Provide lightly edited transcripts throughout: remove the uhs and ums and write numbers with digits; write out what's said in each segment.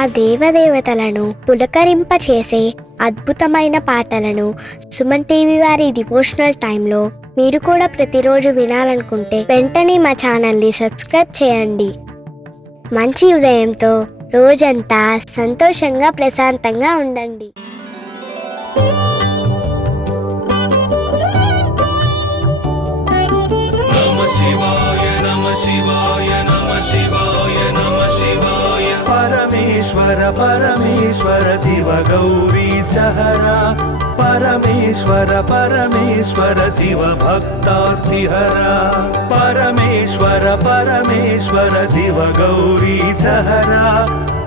ఆ దేవదేవతలను పులకరింపచేసే అద్భుతమైన పాటలను సుమన్ టీవీ వారి డివోషనల్ టైంలో మీరు కూడా ప్రతిరోజు వినాలనుకుంటే వెంటనే మా ఛానల్ని సబ్స్క్రైబ్ చేయండి. మంచి ఉదయంతో రోజంతా సంతోషంగా ప్రశాంతంగా ఉండండి. परमेश्वर परमेश्वर शिव गौरी सहरा परमेश्वर परमेश्वर शिव भक्तार्तिहरा परमेश्वर परमेश्वर शिव गौरी सहरा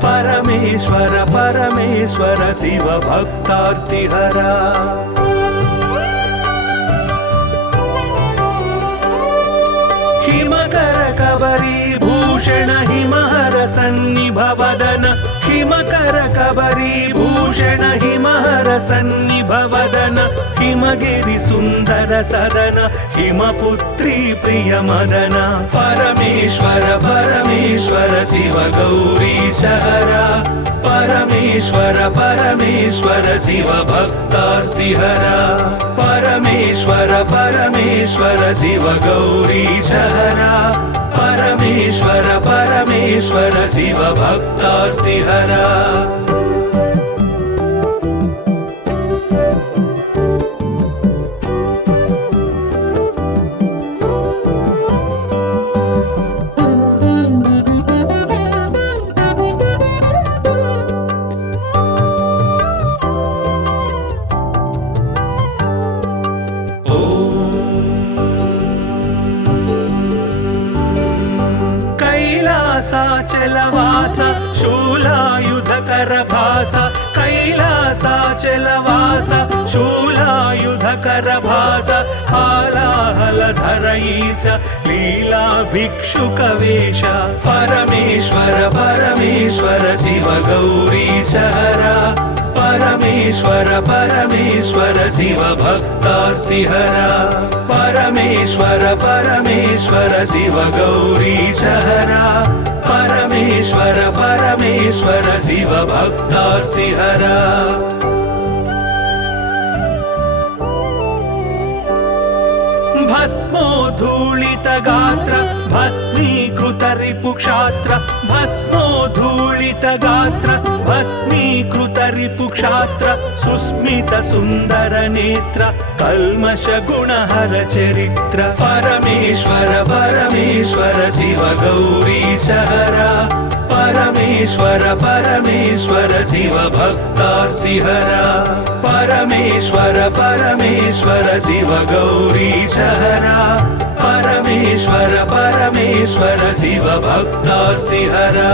परमेश्वर परमेश्वर शिव भक्तार्तिहरा हिमकर कबरी भूषण हिमहर सन्निभवदन हिमकर कबरी भूषण हिमहर सन्निभवदन हिमगिरि सुंदर सदन हिमपुत्री प्रिय मदन परमेश्वर परमेश्वर शिव गौरी सहरा परमेश्वर परमेश्वर शिव भक्तार्तिहरा परमेश्वर परमेश्वर शिव गौरी सहरा परमेश्वर परमेश्वर शिव भक्तार्तिहरा कैलासाचलवास शूलायुधकर भास कैलासाचलवास शूलायुधकर भास हालाहलधर ईश लीला भिक्षुकवेश परमेश्वर परमेश्वर शिव गौरी सहरा परमेश्वर परमेश्वर शिव भक्तार्तिहरा परमेश्वर परमेश्वर शिव गौरी सहरा परमेश्वर परमेश्वर शिव भक्तार्तिहरा भस्मोद्धूलित गात्र भस्मीकृत रिपुक्षात्र भस्मोद्धूलित गात्र भस्मीकृत रिपुक्षात्र सुस्मित सुंदर नेत्र कल्मष गुणहर चरित्र परमेश्वर परमेश्वर शिव गौरी सहरा परमेश्वर परमेश्वर शिव भक्तार्तिहरा परमेश्वर परमेश्वर शिव गौरी सहरा परमेश्वर परमेश्वर शिव भक्तार्तिहरा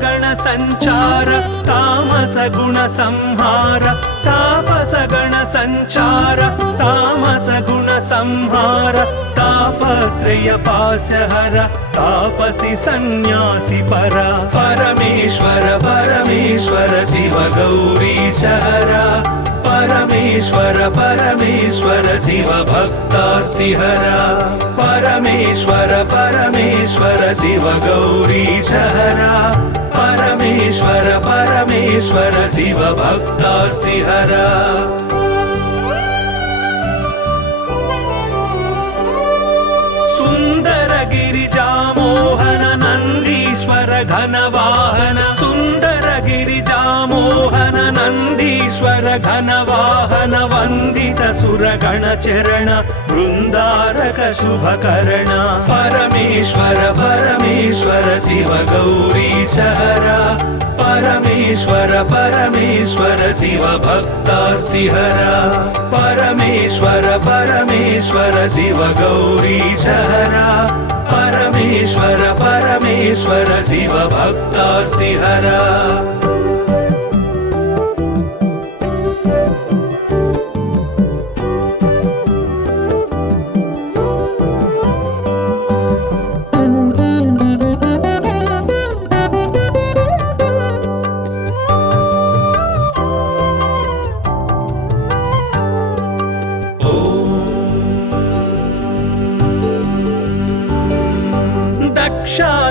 गण संचार तामस गुण संहार तापस गण संचार तामस गुण संहार तापत्रय पाशहर तापसी सन्यासी परा परमेश्वर परमेश्वर शिव गौरी सहरा परमेश्वर परमेश्वर शिव भक्तार्तिहरा परमेश्वर परमेश्वर शिव गौरी सहरा परमेश्वर परमेश्वर शिव भक्तार्तिहरा सुंदर गिरिजा मोहन नंदीश्वर घनवाहन सुंदर गिरिजा मोहन नंदीश्वर घनवाहन वंदित सुरगण चरण वृंदारक शुभकर्ण परमेश्वर परमेश्वर शिव गौरी सहरा परमेश्वर परमेश्वर शिव भक्तार्तिहरा परमेश्वर परमेश्वर शिव गौरी सहरा परमेश्वर परमेश्वर शिव भक्तार्तिहरा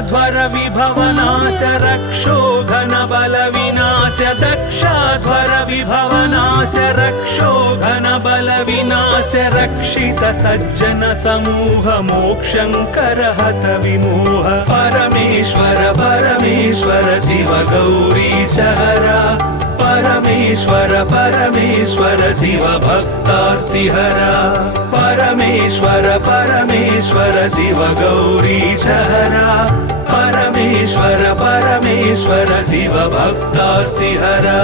दक्षाध्वर विभवनाश रक्षो घन बल विनाश दक्षाध्वर विभवनाश रक्षो घन बल विनाश रक्षित सज्जन समूह मोक्षंकर हत विमोह परमेश्वर परमेश्वर शिव गौरी सहरा परमेश्वर परमेश्वर शिव भक्तार्तिहरा परमेश्वर परमेश्वर शिव गौरी सहरा परमेश्वर परमेश्वर शिव भक्तार्तिहरा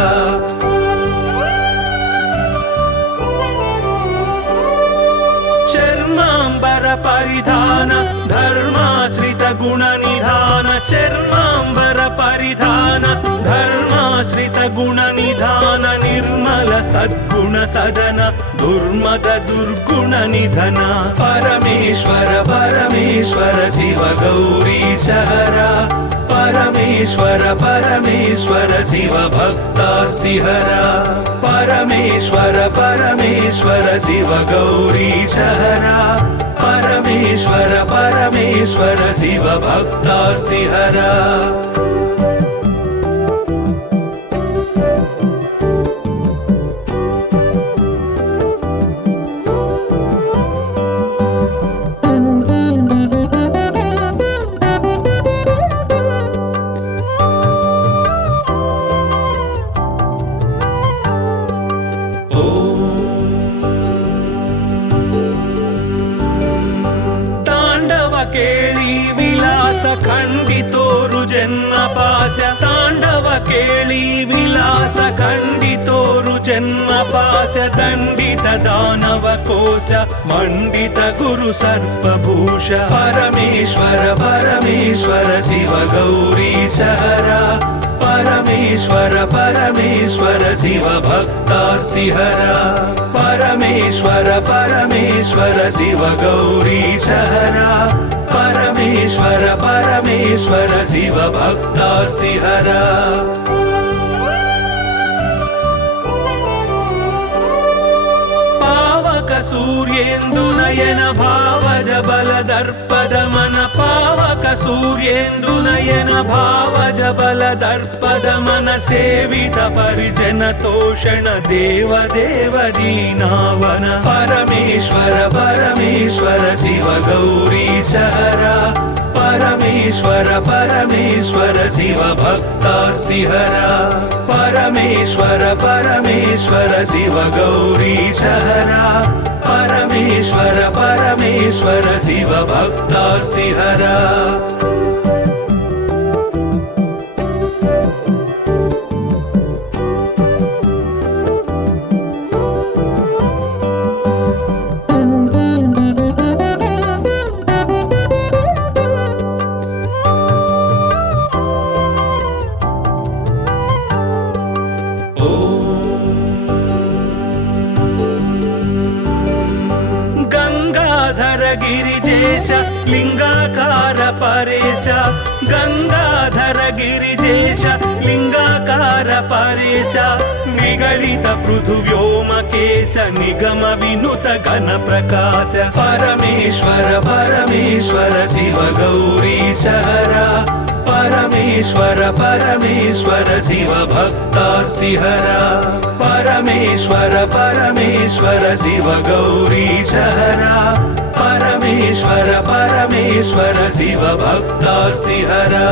चर्मांबर परिधान धर्माश्रित गुण निधान चर्मांबर परिधान धर्माश्रित गुण निधान निर्मल सद्गुण सदन दुर्मद दुर्गुण निधन परमेश्वर परमेश्वर शिव गौरी सहरा परमेश्वर परमेश्वर शिव भक्तार्तिहरा परमेश्वर परमेश्वर शिव गौरी सहरा परमेश्वर परमेश्वर शिव भक्तार्तिहरा केळी विलास खंडितोरु जन्म पाश तांडव केळी विलास खंडितोरु जन्म पाश दंडित दानव कोश मंडित गुरु सर्पभूष परमेश्वर परमेश्वर शिव गौरी सहरा परमेश्वर परमेश्वर शिव भक्तार्तिहरा परमेश्वर परमेश्वर शिव गौरी सहरा परमेश्वर परमेश्वर शिव भक्तार्तिहरा पावक सूर्येन्दु नयन भावज बल दर्पद मन पावक सूर्येन्दु नयन भावज बल दर्पद मन सेवित परिजन तोषण देव देव दीनावन परमेश्वर परमेश्वर शिव गौरी सहरा परमेश्वर परमेश्वर शिव भक्तार्तिहरा परमेश्वर परमेश्वर शिव गौरी सहरा परमेश्वर परमेश्वर शिव भक्तार्तिहरा गिरिजेश लिंगाकार परेश गंगाधर गिरिजेश लिंगाकार परेश निगलित पृथुव्योमकेश निगम विनुत घन प्रकाश परमेश्वर परमेश्वर शिव गौरी सहरा परमेश्वर परमेश्वर शिव भक्तार्तिहरा परमेश्वर परमेश्वर शिव गौरी सहरा परमेश्वर परमेश्वर शिव भक्तार्तिहरा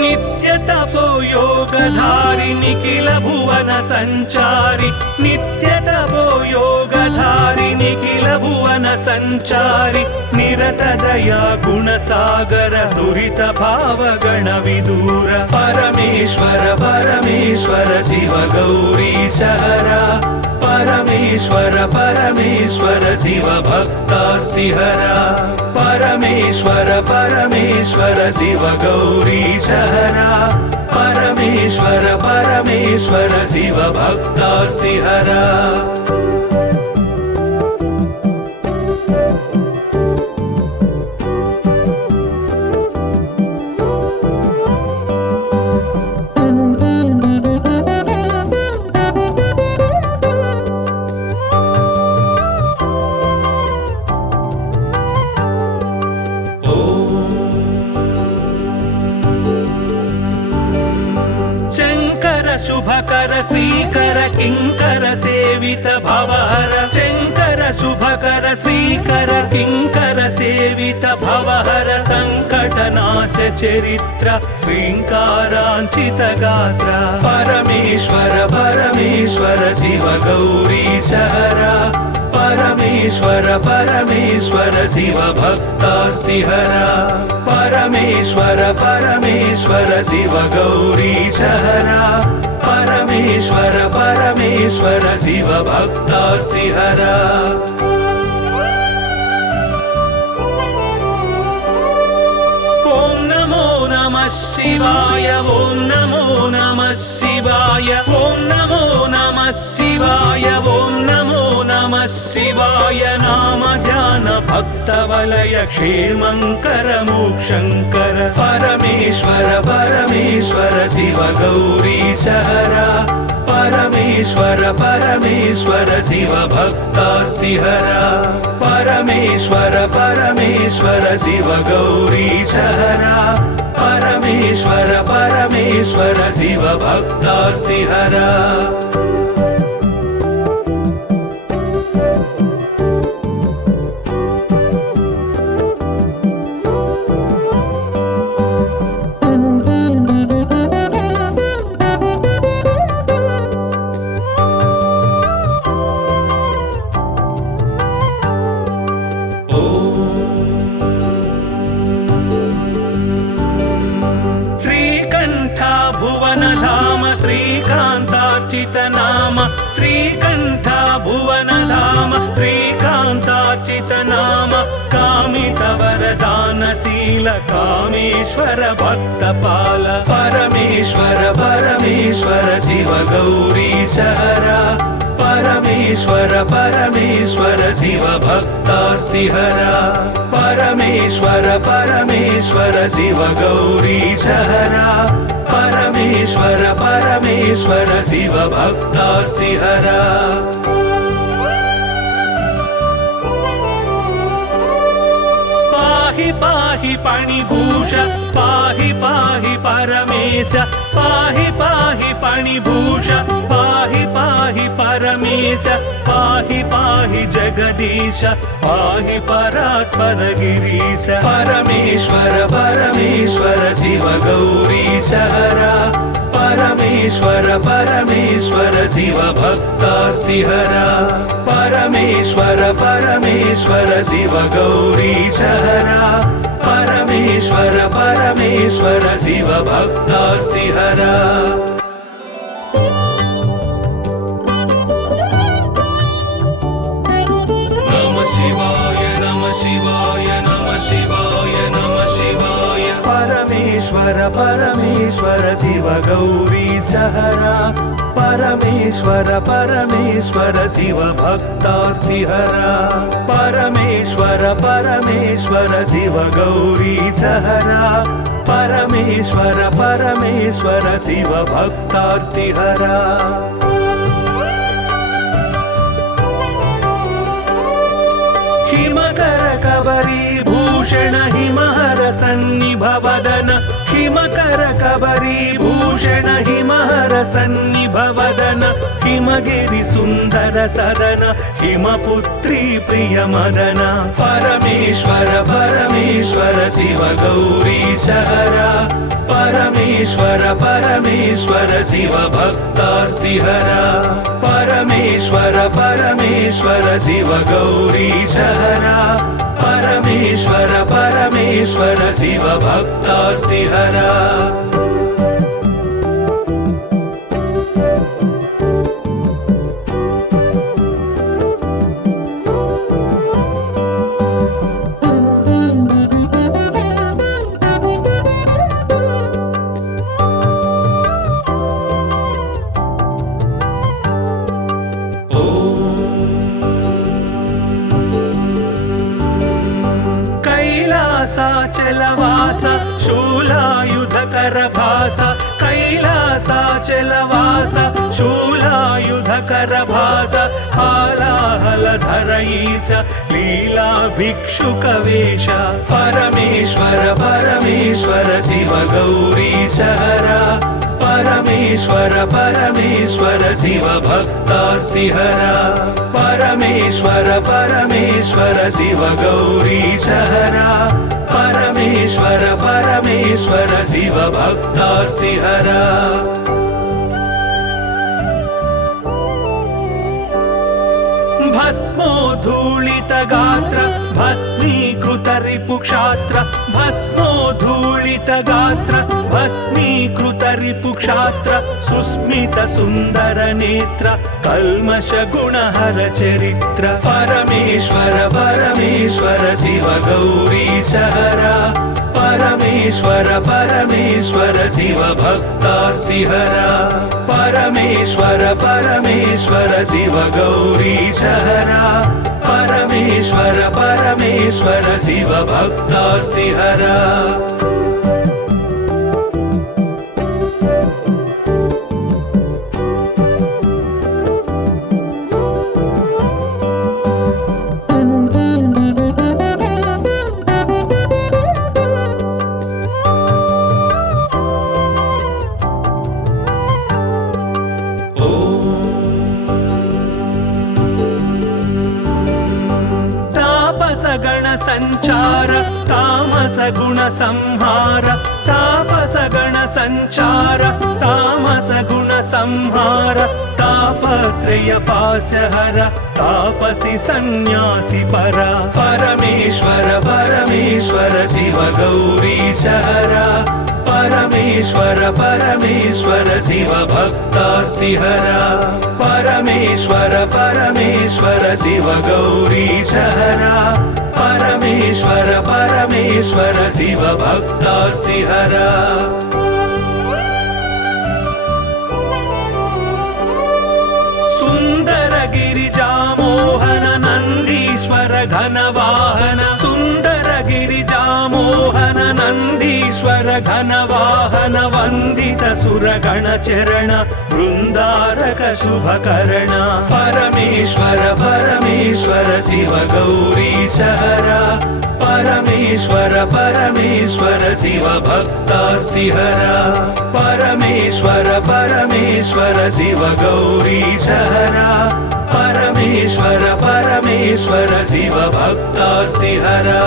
नित्य तपो योगधारि निखिल भुवन संचारि नित्य तपो योगधारि निखिल भुवन संचारि निरत दया गुण सागर दुरित भाव गण विदूर परमेश्वर परमेश्वर शिव गौरी सहरा परमेश्वर परमेश्वर शिव भक्तार्तिहरा परमेश्वर परमेश्वर शिव गौरी सहरा परमेश्वर परमेश्वर शिव भक्तार्तिहरा शुभकर श्रीकर किंकर सेवित भवहर शंकर शुभकर श्रीकर किंकर सेवित भवहर संकटनाश चरित्र श्रींकारांचित गात्र परमेश्वर परमेश्वर शिव गौरी सहरा परमेश्वर परमेश्वर शिव भक्तार्तिहरा परमेश्वर परमेश्वर शिव गौरी सहरा परमेश्वर परमेश्वर शिव भक्तार्तिहरा ओम नमो नमः शिवाय ओम नमो नमः शिवाय ओम नमो नमः शिवाय ओम नमो नमः शिवाय नाम ध्यान भक्त वलय क्षेमंकर मोक्षंकर परमेश्वर परमेश्वर शिव गौरी सहरा परमेश्वर परमेश्वर शिव भक्तार्तिहरा परमेश्वर परमेश्वर शिव गौरी सहरा परमेश्वर परमेश्वर शिव भक्तार्तिहरा श्रीकांतार्चित नाम श्रीकंठ भुवन धाम श्रीकांतार्चित नाम कामित वरदानशील कामेश्वर भक्तपाल परमेश्वर परमेश्वर शिव गौरी सहरा परमेश्वर परमेश्वर शिव भक्तार्तिहरा परमेश्वर परमेश्वर शिव गौरी सहरा परमेश्वर परमेश्वर शिव भक्तार्तिहरा पाहि पाहि पाणिभूष पाहि पाहि परमेश पाहि पाहि पाणिभूष पाहि पाहि परमेश पाहि पाहि जगदीश पाहि परात्पर गिरीश परमेश्वर परमेश्वर शिव गौरी सहरा परमेश्वर परमेश्वर शिव भक्तार्तिहरा परमेश्वर परमेश्वर शिव गौरी सहरा परमेश्वर परमेश्वर शिव भक्तार्तिहरा नमः शिवाय नमः शिवाय नमः शिवाय नमः शिवाय परमेश्वर परमेश्वर शिव गौरी सहरा परमेश्वर परमेश्वर शिव भक्तार्तिहरा परमेश्वर परमेश्वर शिव गौरी सहरा परमेश्वर परमेश्वर शिव भक्तार्तिहरा हिमकर कबरी भूषण हिमहर सन्निभवदन हिमकर कबरी भूषण हिमहर सन्निभवदन हिमगिरि सुंदर सदन हिमपुत्री प्रिय मदन परमेश्वर परमेश्वर शिव गौरी सहरा परमेश्वर परमेश्वर शिव भक्तार्तिहरा परमेश्वर परमेश्वर शिव गौरी सहरा परमेश्वर परमेश्वर शिव भक्तार्तिहरा कैलासाचलवास शूलायुधकर भास कैलासाचलवास शूलायुधकर भास हालाहलधर ईश लीला भिक्षुक वेश परमेश्वर परमेश्वर शिव गौरी सहरा परमेश्वर परमेश्वर शिव भक्तार्तिहरा परमेश्वर परमेश्वर शिव गौरीशहरा परमेश्वर परमेश्वर शिव भक्तार्तिहरा भस्मोद्धूलित गात्र भस्मीकृत रिपुक्षात्र भस्मोद्धूलित गात्र भस्मीकृत रिपुक्षात्र सुस्मित सुन्दर नेत्र कल्मष गुणहर चरित्र परमेश्वर परमेश्वर शिव गौरीशहरा परमेश्वर परमेश्वर शिव भक्तार्तिहरा परमेश्वर परमेश्वर शिव गौरीशहरा परमेश्वर परमेश्वर शिव भक्तार्तिहरा गण संचार तामस गुण संहार तापस गण संचार तामस गुण संहार तापत्रय पाशहर तापसी सन्यासी परा परमेश्वर परमेश्वर शिव गौरीशहरा परमेश्वर परमेश्वर शिव भक्तार्तिहरा परमेश्वर परमेश्वर शिव गौरीशहरा परमेश्वर परमेश्वर शिव भक्तार्तिहरा सुंदर गिरिजा मोहन नंदीश्वर घनवाहन सुंदर गिरिजा मोहन नंदीश्वर घनवाहन वंदित सुरगण चरण वृंदारक शुभकर्ण परमेश्वर परमेश्वर शिव गौरीशहरा परमेश्वर परमेश्वर शिव भक्तार्तिहरा परमेश्वर परमेश्वर शिव गौरीशहरा परमेश्वर परमेश्वर शिव भक्तार्तिहरा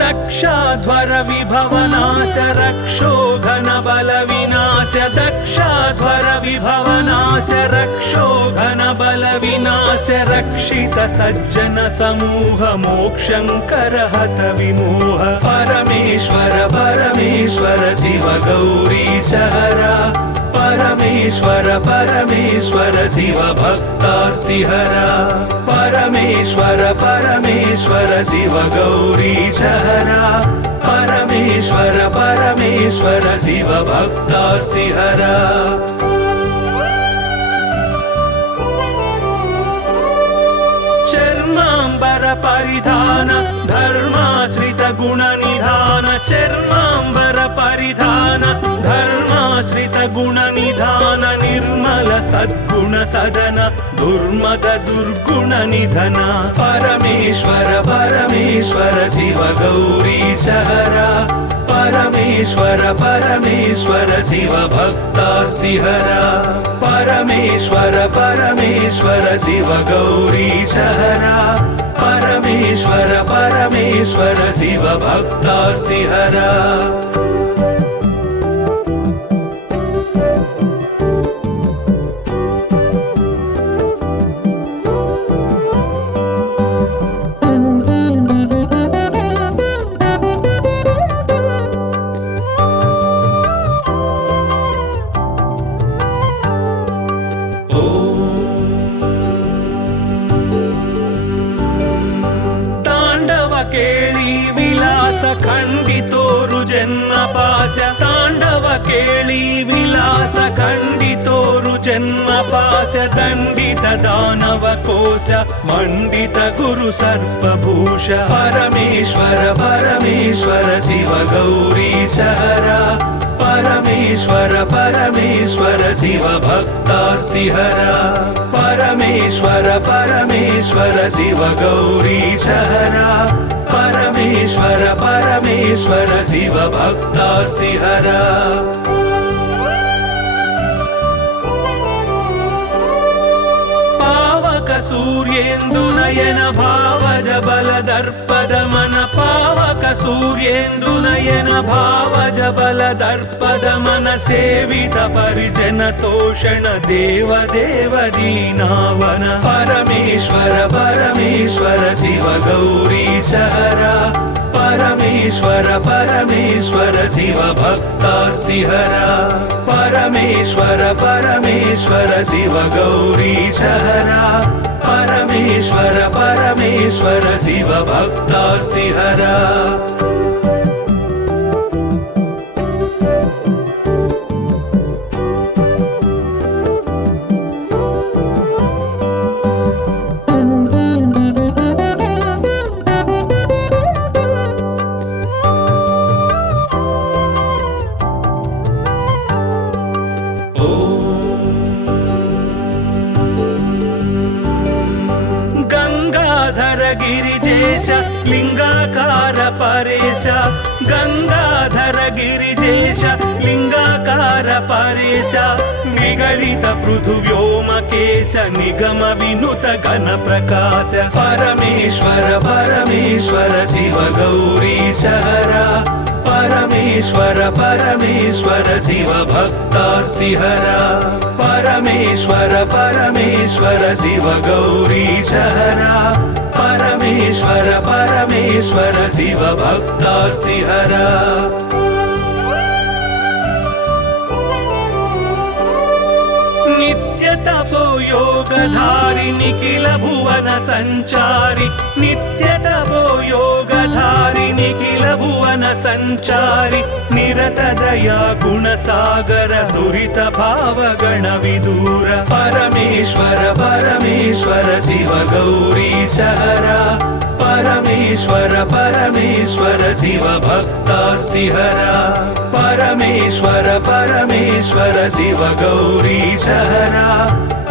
दक्षाध्वर विभवनाश रक्षो घन बल विनाश दक्षाध्वर विभवनाश रक्षो घन बल विनाश रक्षित सज्जन समूह मोक्षंकर हत विमोह परमेश्वर परमेश्वर शिव गौरीशहरा परमेश्वर परमेश्वर शिव भक्तार्तिहरा परमेश्वर परमेश्वर शिव गौरीशहरा परमेश्वर परमेश्वर शिव भक्तार्तिहरा चर्मांबर परिधान धर्माश्रित गुण निधान चर्मांबर परिधान धर्माश्रित गुण निधान निर्मल सद्गुण सदन दुर्मद दुर्गुण निधन परमेश्वर परमेश्वर शिव गौरीशहरा परमेश्वर परमेश्वर शिव भक्तार्तिहरा परमेश्वर परमेश्वर शिव गौरीशहरा परमेश्वर परमेश्वर शिव भक्तार्तिहरा ಕೇಳಿ ವಿಲಾಸ ಖಂಡಿತೋರು ಜನ್ಮ ಪಾಶ ತಾಂಡವ ಕೇಳಿ ವಿಲಾಸ ಖಂಡಿತೋರು जन्म पाश दण्डित दानव कोश मण्डित गुरु सर्पभूष परमेश्वर परमेश्वर शिव गौरीश हरा परमेश्वर परमेश्वर शिव भक्तार्तिहरा परमेश्वर परमेश्वर शिव गौरीश हरा परमेश्वर परमेश्वर शिव भक्तार्तिहरा पावक सूर्येन्दुनयन भावज बल दर्पद मन पावक सूर्येन्दुनयन भावज बल दर्पद मन सेवित परिजन तोषण देव देव दीनावन परमेश्वर परमेश्वर शिव गौरीश हरा परमेश्वर परमेश्वर शिव भक्तार्तिहरा परमेश्वर परमेश्वर शिव गौरीश हरा परमेश्वर परमेश्वर शिव भक्तार्तिहरा गिरिजेश लिंगाकार परेश गंगाधर गिरिजेश लिंगाकार परेश निगलित पृथुव्योमकेश निगम विनुत गण प्रकाश परमेश्वर परमेश्वर शिव गौरीश हरा परमेश्वर परमेश्वर शिव भक्तार्तिहरा परमेश्वर परमेश्वर शिव गौरीश हरा परमेश्वर परमेश्वर शिव भक्तार्तिहरा नित्य तपो योगधारि निखिल भुवन संचारि नित्य तपो योगधारि निखिल भुवन संचारि निरत दया गुण सागर दुरित भाव गण विदूर परमेश्वर परमेश्वर शिव गौरीश हरा परमेश्वर परमेश्वर शिव भक्तार्तिहरा परमेश्वर परमेश्वर शिव गौरीश हरा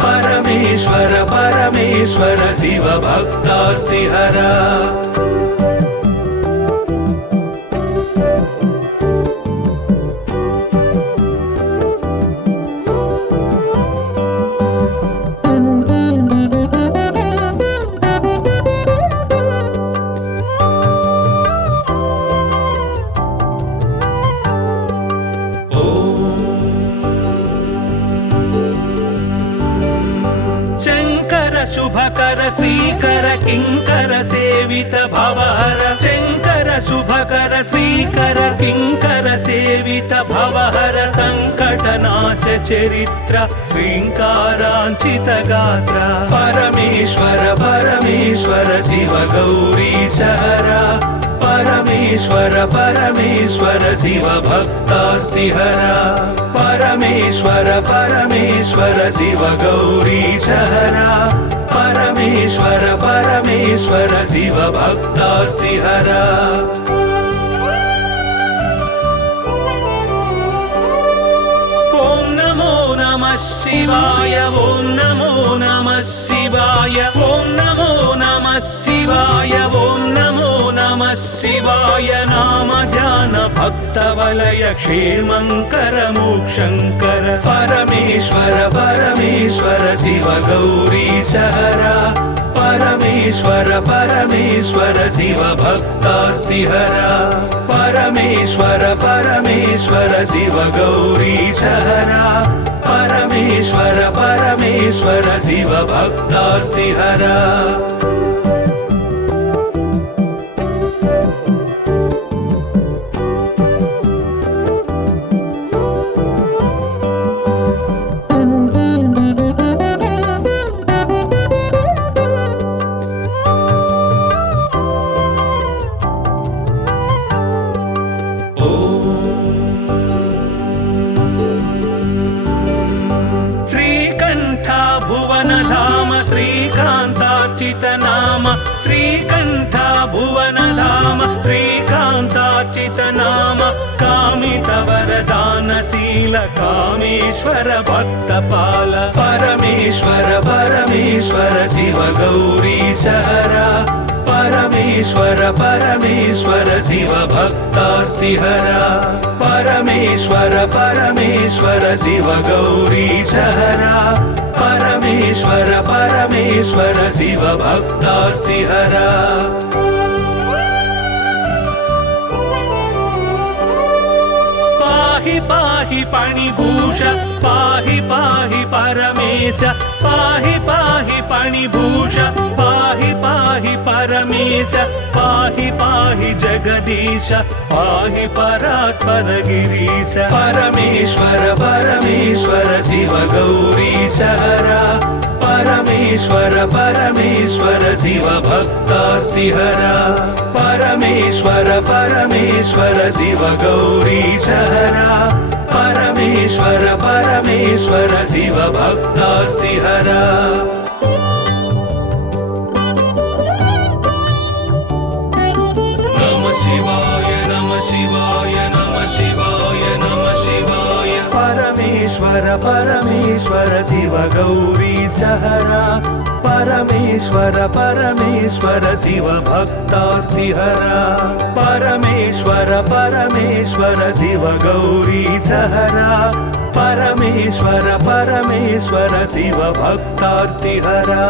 परमेश्वर परमेश्वर शिव भक्तार्तिहरा शुभकर श्रीकर किंकर सेवित भवहर शंकर शुभकर श्रीकर किंकर सेवित भवहर संकटनाश चरित्र श्रृंकारांचित गात्र परमेश्वर परमेश्वर शिव गौरीश हरा परमेश्वर परमेश्वर शिव भक्तार्तिहरा परमेश्वर परमेश्वर शिव गौरीश हरा परमेश्वर परमेश्वर शिव भक्तार्तिहरा ओम नमो नमः शिवाय ओम नमो नमः शिवाय ओम नमो नमः शिवाय ओम नमो नमः शिवाय नाम ध्यान भक्त वलय क्षेमंकर मोक्षंकर परमेश्वर परमेश्वर शिव गौरीश हरा परमेश्वर परमेश्वर शिव भक्तार्तिहरा परमेश्वर परमेश्वर शिव गौरीश हरा परमेश्वर परमेश्वर शिव भक्तार्तिहरा श्रीकण्ठ भुवनधाम श्रीकान्तार्चितनाम श्रीकण्ठ भुवनधाम श्रीकान्तार्चितनाम कामितवरदानशील कामेश्वर भक्तपाल परमेश्वर परमेश्वर शिव गौरीशहरा परमेश्वर परमेश्वर शिव भक्तार्तिहरा परमेश्वर परमेश्वर शिव गौरीशहरा परमेश्वर परमेश्वर शिव भक्तार्तिहरा पाहि पाहि पणिभूष पाहि पाहि परमेश पाहि पाहि पणिभूष पाहि पाहि परमेश पाहि पाहि जगदीश पाहि परात्पर गिरीश परमेश्वर परमेश्वर शिव गौरीशहरा परमेश्वर परमेश्वर शिव भक्तार्तिहरा परमेश्वर परमेश्वर शिव गौरीशहरा परमेश्वर परमेश्वर शिव भक्तार्तिहरा नमः शिवाय नमः शिवाय नमः शिवाय नमः शिवाय परमेश्वर परमेश्वर शिव गौरीशहरा परमेश्वर परमेश्वर शिव भक्तार्तिहरा परमेश्वर परमेश्वर शिव गौरीशहरा परमेश्वर परमेश्वर शिव भक्तार्तिहरा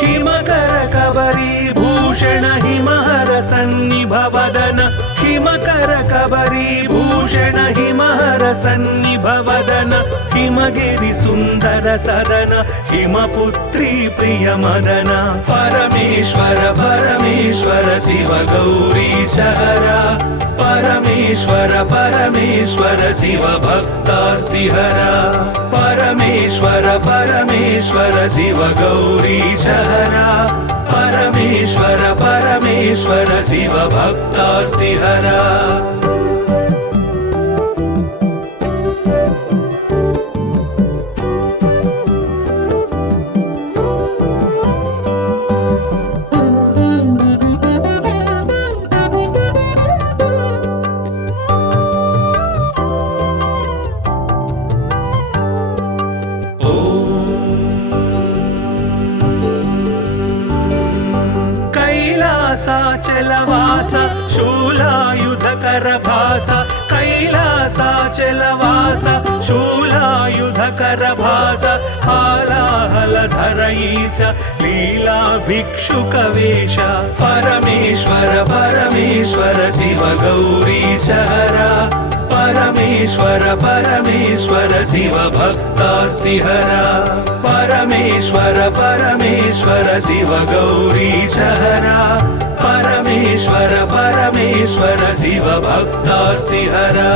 हिमकर कबरी भूषण हिमहर सन्निभवदन हिमकर कबरी भूषण हिमहर सन्निभवदन हिमगिरि सुन्दर सदन हिमपुत्री प्रिय मदन परमेश्वर परमेश्वर शिव गौरीशहरा परमेश्वर परमेश्वर शिव भक्तार्तिहरा परमेश्वर परमेश्वर शिव गौरीशहरा परमेश्वर परमेश्वर शिव भक्तार्तिहरा कैलासाचलवास शूलायुधकर भास कैलासाचलवास शूलायुधकर भास हालाहलधर ईश लीला भिक्षुकवेश परमेश्वर परमेश्वर शिव गौरीशहरा परमेश्वर परमेश्वर शिव भक्तार्तिहरा परमेश्वर परमेश्वर शिव गौरीशहरा परमेश्वर परमेश्वर शिव भक्तार्तिहरा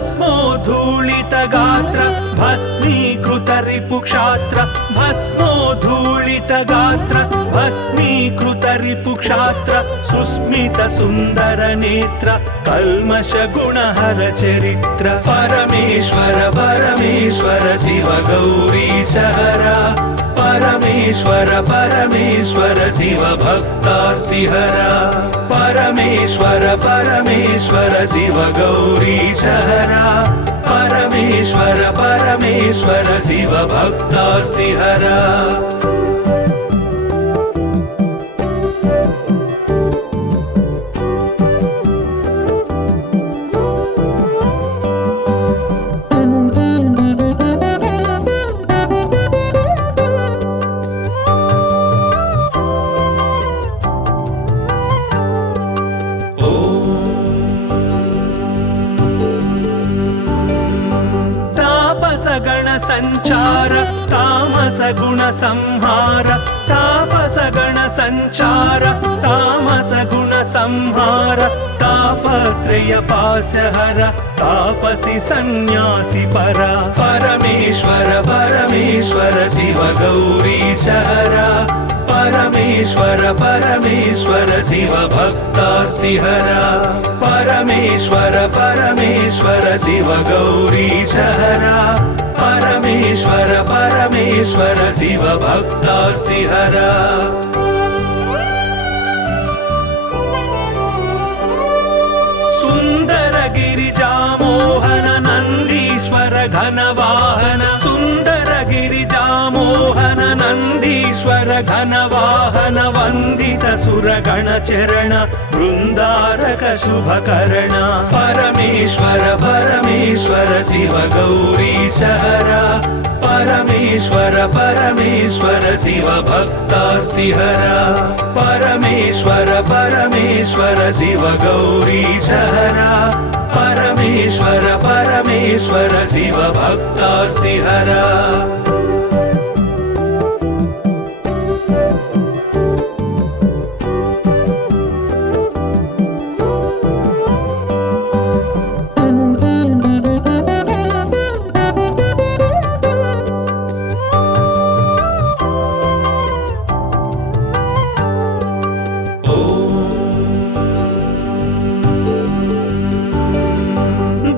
भस्मोद्धूलित गात्र भस्मीकृत रिपुक्षात्र भस्मोद्धूलित गात्र भस्मीकृत रिपुक्षात्र सुस्मित सुन्दर नेत्र कल्मष गुणहर चरित्र परमेश्वर परमेश्वर शिव गौरीशहरा परमेश्वर परमेश्वर शिव भक्तार्तिहरा परमेश्वर परमेश्वर शिव गौरीशहरा परमेश्वर परमेश्वर शिव भक्तार्तिहरा गण संचार तामस गुण संहार तापस गण संचार तामस गुण संहार तापत्रय पाशहर तापसी सन्यासी परा परमेश्वर परमेश्वर शिव गौरीशहरा परमेश्वर परमेश्वर शिव भक्तार्तिहरा परमेश्वर परमेश्वर शिव गौरीशहरा परमेश्वर परमेश्वर शिव भक्तार्तिहरा सुंदर गिरिजामोहन नंदीश्वर घनवाहन सुंदर गिरिजामोहन नंदीश्वर घनवाहन वंदित सुरगण चरण वृंदारक शुभकरण परमेश्वर परमेश्वर शिव गौरीशहरा परमेश्वर परमेश्वर शिव भक्तार्तिहरा परमेश्वर परमेश्वर शिव गौरीशहरा परमेश्वर परमेश्वर शिव भक्तार्तिहरा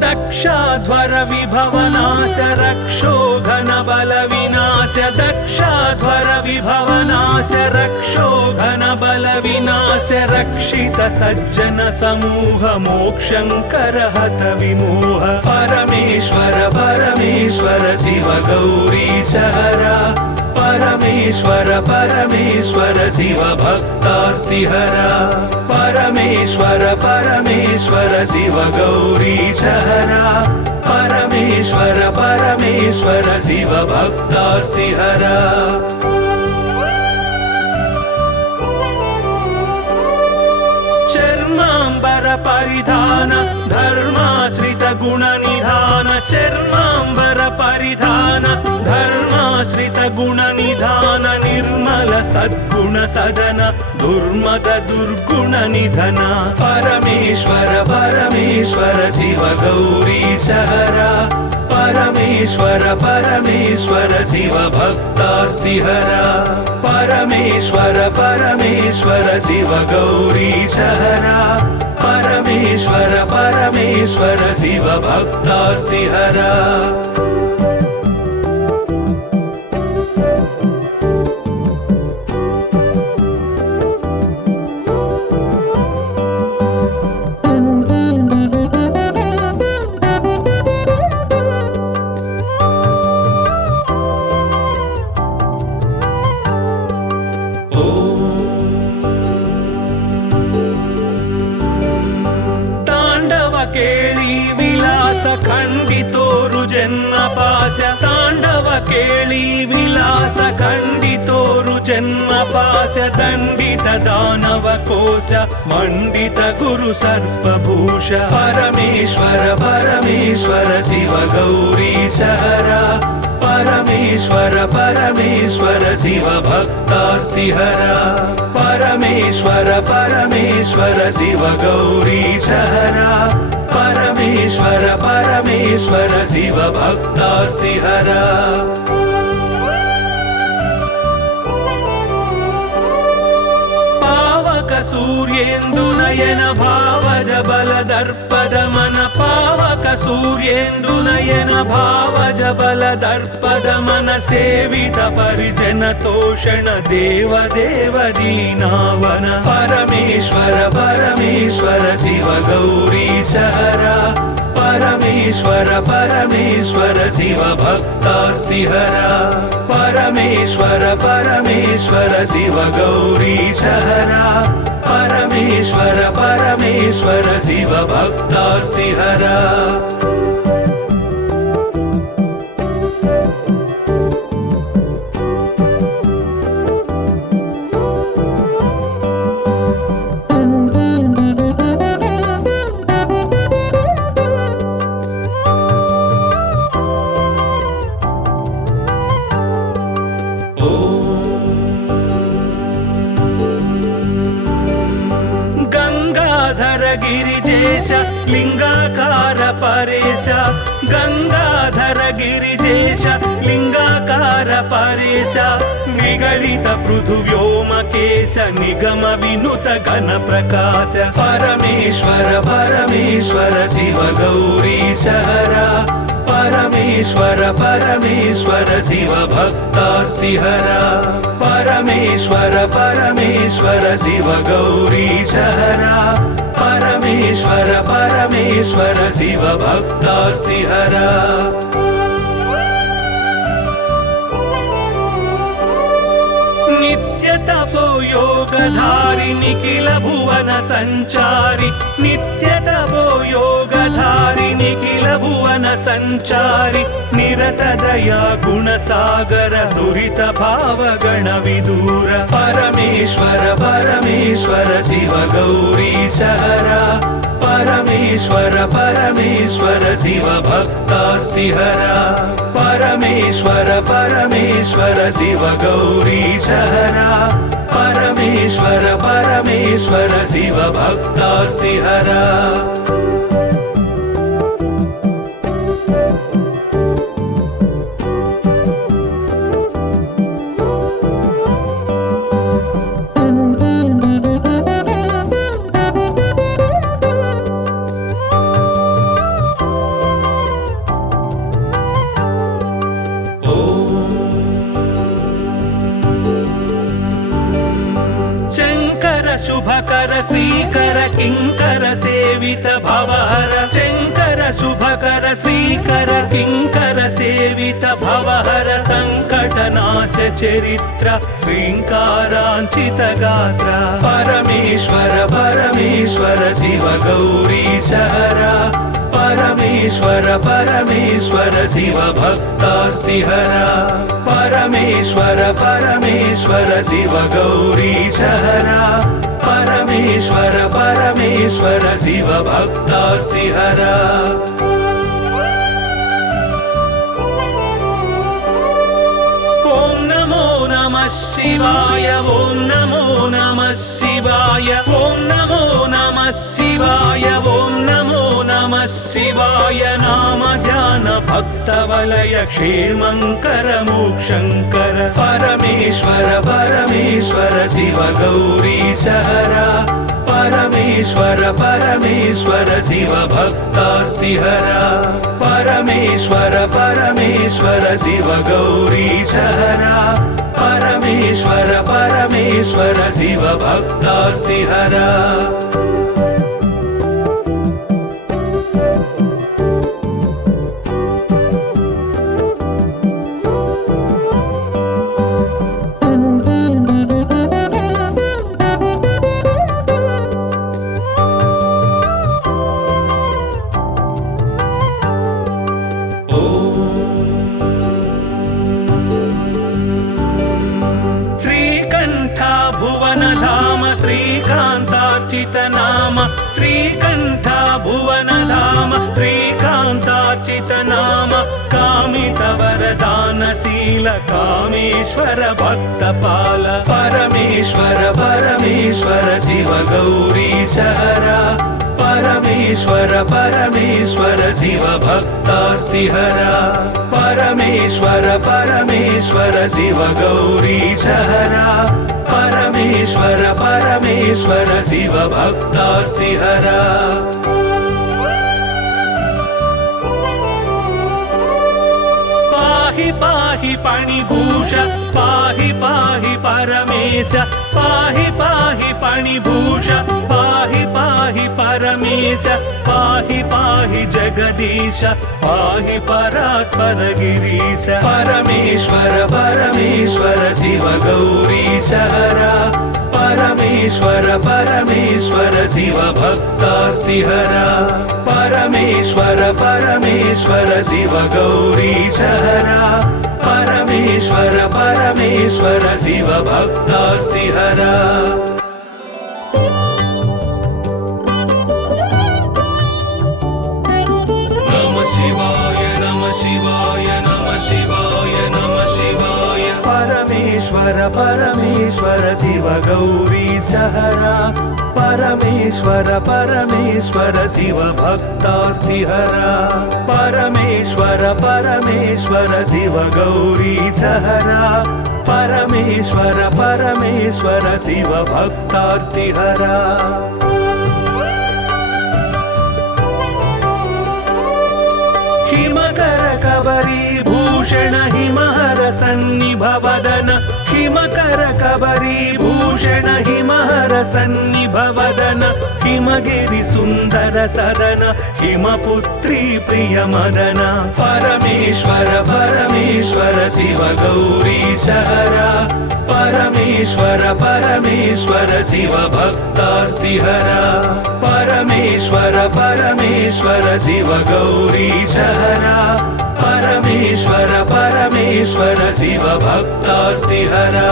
दक्षाध्वर विभवनाश रक्षो घन बल विनाश दक्षाध्वर विभवनाश रक्षो घन बल विनाश रक्षित सज्जन समूह मोक्षंकर हत विमोह परमेश्वर परमेश्वर शिव गौरीशहरा परमेश्वर परमेश्वर शिव भक्तार्तिहरा परमेश्वर परमेश्वर शिव गौरीशहरा परमेश्वर परमेश्वर शिव भक्तार्तिहरा चर्मांबर परिधान धर्माश्रित गुण निधान चर्मांबर परिधान धर्माश्रित गुण निधान निर्मल सद्गुण सदन दुर्मद दुर्गुण निधन परमेश्वर परमेश्वर शिव गौरीशहरा परमेश्वर परमेश्वर शिव भक्तार्तिहरा परमेश्वर परमेश्वर शिव गौरीशहरा परमेश्वर परमेश्वर शिव भक्तार्तिहरा केळी विलास खंडितोरु जन्म पाश तांडव केळी विलास खंडितोरु जन्म पाश दंडित दानव कोश मंडित गुरु सर्पभूष परमेश्वर परमेश्वर शिव गौरीशहरा परमेश्वर परमेश्वर शिव भक्तार्तिहरा परमेश्वर परमेश्वर शिव गौरीशहरा परमेश्वर परमेश्वर शिव भक्तार्तिहरा सूर्येन्दुनयन भावज बल दर्पद मन पावक सूर्येन्दुनयन भावज बल दर्पद मन सेवित परिजन तोषण देव देव दीनावन परमेश्वर परमेश्वर शिव गौरीशहरा परमेश्वर परमेश्वर शिव भक्तार्तिहरा परमेश्वर परमेश्वर शिव गौरीशहरा परमेश्वर परमेश्वर शिव भक्तार्तिहरा गिरिजेश लिंगाकार परेश गंगाधर गिरिजेश लिंगाकार परेश विगलित पृथुव्योमकेश निगम विनुत घन प्रकाश परमेश्वर परमेश्वर शिव गौरीश हरा परमेश्वर परमेश्वर शिव भक्तार्तिहरा परमेश्वर परमेश्वर शिव गौरीश हरा परमेश्वर परमेश्वर शिव भक्तार्तिहरा नित्य तपो योगधारि निखिल भुवन संचारि नित्य तपो योगधारि निखिल भुवन संचारि निरत दया गुण सागर दुरित भाव गण विदूर परमेश्वर परमेश्वर शिव गौरीश हरा परमेश्वर परमेश्वर शिव भक्तार्तिहरा परमेश्वर परमेश्वर शिव गौरीश हरा परमेश्वर परमेश्वर शिव भक्तार्तिहरा शुभकर श्रीकर किंकर सेवित भवहर शंकर शुभकर श्रीकर किंकर सेवित भवहर संकटनाश चरित्र श्रींकारांचित गात्र परमेश्वर परमेश्वर शिव गौरीश हरा परमेश्वर परमेश्वर शिव भक्तार्तिहरा परमेश्वर परमेश्वर शिव गौरीश हरा परमेश्वर परमेश्वर शिव भक्तार्तिहरा ओम नमो नमः शिवाय ओम नमो नमः शिवाय ओम नमो नमः शिवाय ओम नमो नमः शिवाय नाम ध्यान भक्त वलय क्षेमंकर मोक्षंकर परमेश्वर परमेश्वर शिव गौरीश हरा परमेश्वर परमेश्वर शिव भक्तार्तिहरा परमेश्वर परमेश्वर शिव गौरीश हरा परमेश्वर परमेश्वर शिव भक्तार्तिहरा श्रीकांतार्चित नाम श्रीकंठ भुवन धाम श्रीकांतार्चित नाम कामित वरदानशील कामेश्वर भक्तपाल परमेश्वर परमेश्वर शिव गौरीश हरा परमेश्वर परमेश्वर शिव भक्तार्तिहरा परमेश्वर परमेश्वर शिव गौरीश हरा परमेश्वर परमेश्वर शिव भक्तार्तिहरा पाहि पाहि पाणिभूष पाहि पाहि परमेश पाहि पाहि पाणिभूष पाहि पाहि परमेश पाहि पाहि जगदीश पाहि परात्पर गिरीश परमेश्वर परमेश्वर शिव गौरीश हरा परमेश्वर परमेश्वर शिव भक्तार्तिहरा परमेश्वर परमेश्वर शिव गौरीश हरा परमेश्वर परमेश्वर शिव भक्तार्तिहरा नमः शिवाय नमः शिवाय नमः शिवाय नमः शिवाय परमेश्वर परमेश्वर शिव गौरीश हरा परमेश्वर परमेश्वर शिव भक्तार्तिहरा परमेश्वर परमेश्वर शिव गौरी सहरा परमेश्वर परमेश्वर शिव भक्तार्तिहरा हिमकर कबरी भूषण हिमहर सन्निभवदन हिमकर कबरी भूषण हिमहर सन्निभवदन हिमगिरि सुन्दर सदन हिमपुत्री प्रियमदन परमेश्वर परमेश्वर शिव गौरी सहरा परमेश्वर परमेश्वर शिव भक्तार्तिहरा परमेश्वर परमेश्वर शिव गौरी सहरा परमेश्वर परमेश्वर शिव भक्तार्तिहरा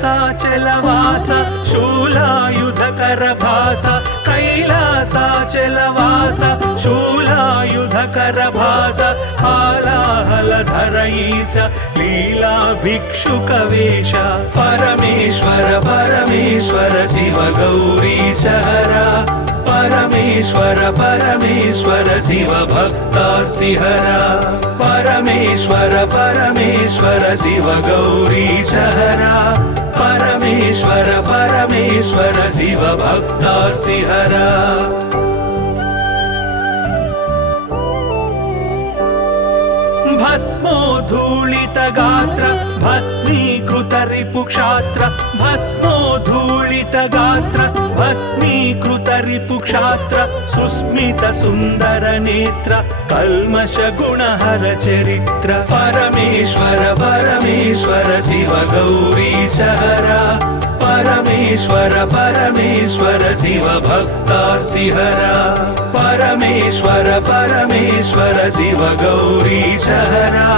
कैलासाचलवास शूलायुधकर भास कैलासाचलवास शूलायुधकर भास हालाहलधर ईश लीला भिक्षुकवेश परमेश्वर परमेश्वर शिव गौरी सहरा परमेश्वर परमेश्वर शिव भक्तार्तिहरा परमेश्वर परमेश्वर शिव गौरी सहरा परमेश्वर परमेश्वर शिव भक्तार्तिहरा भस्मोद्धूलित गात्र भस्मीकृत रिपुक्षात्र भस्मोद्धूलित गात्र भस्मीकृत रिपुक्षात्र सुस्मित सुन्दर नेत्र कल्मष गुणहर चरित्र परमेश्वर परमेश्वर शिव गौरी सहरा परमेश्वर परमेश्वर शिव भक्तार्तिहरा परमेश्वर परमेश्वर शिव गौरी सहरा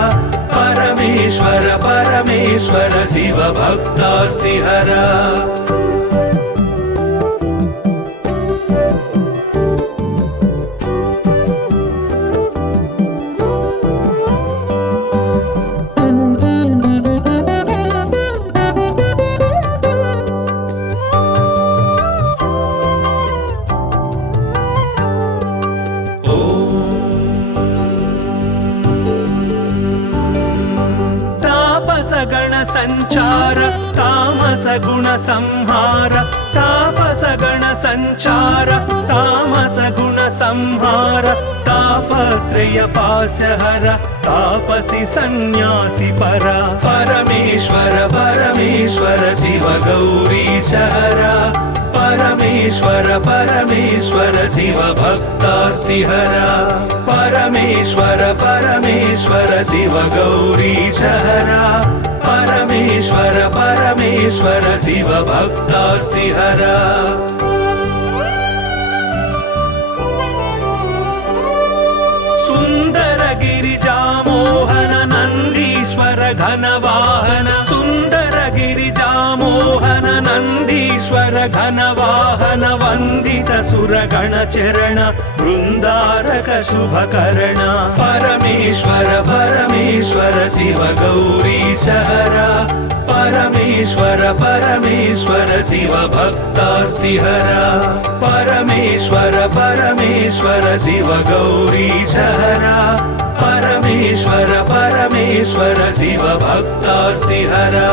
परमेश्वर परमेश्वर शिव भक्तार्तिहरा गण संचार तामस गुण संहार तापस गण संचार तामस गुण संहार तापत्रय पास्यहर तापसी सन्यासी परा परमेश्वर परमेश्वर शिव गौरी सहरा परमेश्वर परमेश्वर शिव भक्तार्तिहरा परमेश्वर परमेश्वर शिव गौरी सहरा परमेश्वर परमेश्वर शिव भक्तार्तिहरा सुंदर गिरिजामोहन नंदीश्वर घनवाहन सुंदर गिरिजामोहन नंदीश्वर घनवाहन वंदित सुरगण चरण वृंदारक शुभकर्ण परमेश्वर परमेश्वर शिव गौरी सहरा परमेश्वर परमेश्वर शिव भक्तार्तिहरा परमेश्वर परमेश्वर शिव गौरी सहरा परमेश्वर परमेश्वर शिव भक्तार्तिहरा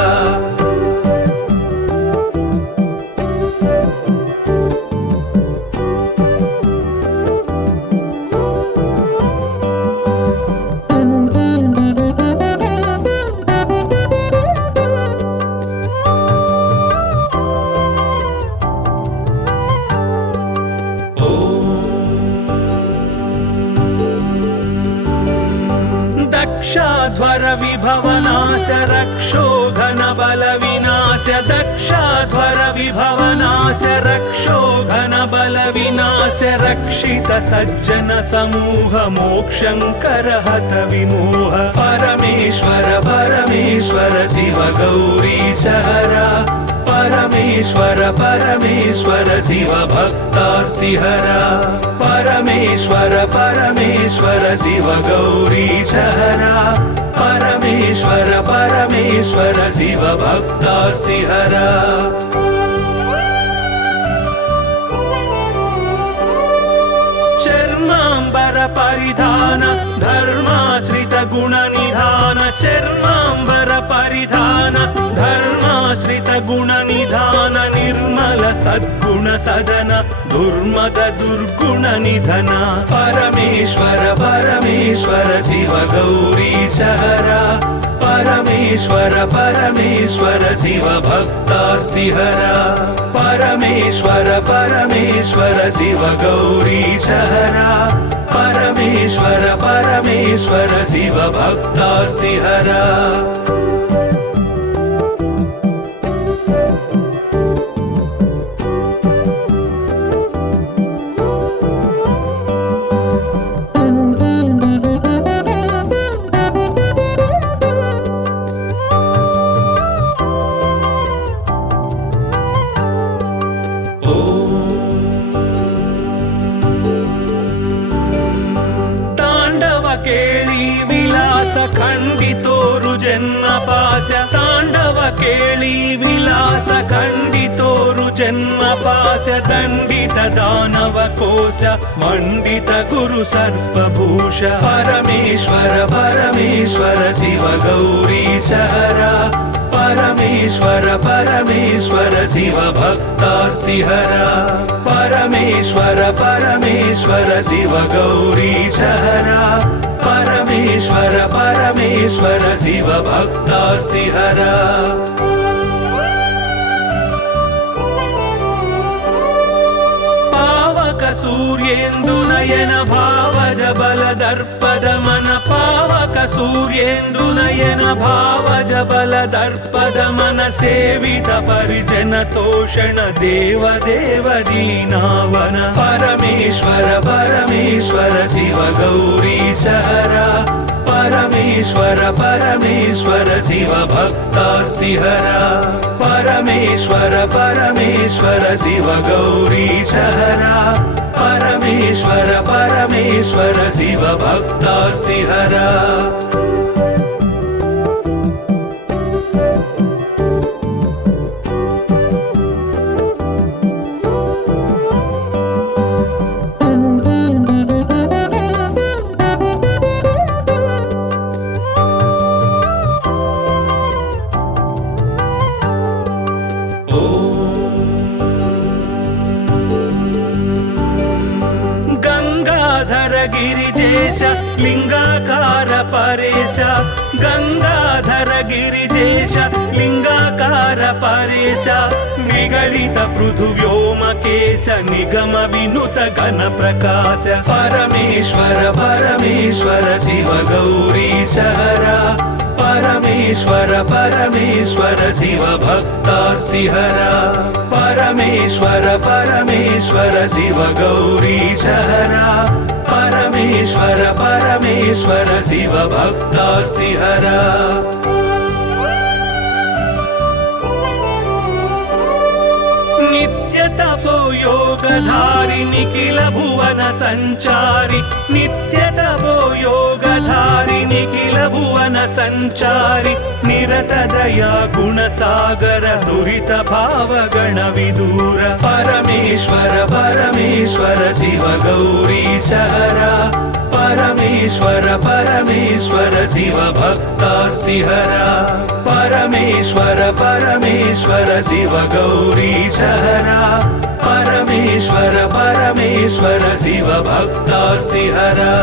दक्षाध्वर विभवनाश रक्षोघन बल विनाश दक्षाध्वर विभवनाश रक्षोघन बल विनाश रक्षित सज्जन समूह मोक्षंकर हत विमोह परमेश्वर परमेश्वर शिव गौरी सहरा परमेश्वर परमेश्वर शिव भक्तार्तिहरा परमेश्वर परमेश्वर शिव गौरी सहरा परमेश्वर परमेश्वर शिव भक्तार्तिहरा चर्मांबर परिधान धर्माश्रित गुण निधान चर्मांबर परिधान धर्माश्रित गुण निधान निर्मल सद्गुण सदन दुर्मद दुर्गुण निधन परमेश्वर परमेश्वर शिव गौरी सहरा परमेश्वर परमेश्वर शिव भक्तार्तिहरा परमेश्वर परमेश्वर शिव गौरी सहरा परमेश्वर परमेश्वर शिव भक्तार्तिहरा खंडितोरु जन्म पाश तांडव केळी विलास खंडितोरु जन्म पाश दंडित दानव कोश मंडित गुरु सर्पभूष परमेश्वर परमेश्वर शिव गौरी सहरा परमेश्वर परमेश्वर शिव भक्तार्तिहरा परमेश्वर परमेश्वर शिव गौरी सहरा परमेश्वर परमेश्वर शिव भक्तार्तिहरा पावक सूर्येन्दु नयन भावज बल दर्पद मन पावक सूर्येन्दु नयन भावज बल दर्पद मन सेवित परिजन तोषण देव देव दीनावन परमेश्वर परमेश्वर शिव गौरी सहरा परमेश्वर परमेश्वर शिव भक्तार्तिहरा परमेश्वर परमेश्वर शिव गौरी सहरा परमेश्वर परमेश्वर शिव भक्तार्तिहरा गिरिजेश लिंगाकार परेश गंगाधर गिरिजेश लिंगाकार परेश निगलित पृथु व्योमकेश निगम विनुत घन प्रकाश परमेश्वर परमेश्वर शिव गौरी सहरा परमेश्वर परमेश्वर शिव भक्तार्तिहरा परमेश्वर परमेश्वर शिव गौरी सहरा परमेश्वर परमेश्वर शिव भक्तार्तिहरा नित्य तपो योगधारि निखिल भुवन संचारि नित्य तपो योगधारि निखिल भुवन संचारि निरत दया गुण सागर दुरित भाव गण विदूर परमेश्वर परमेश्वर शिव गौरी सहरा परमेश्वर परमेश्वर शिव भक्तार्तिहरा परमेश्वर परमेश्वर शिव गौरी सहरा परमेश्वर परमेश्वर शिव भक्तार्तिहरा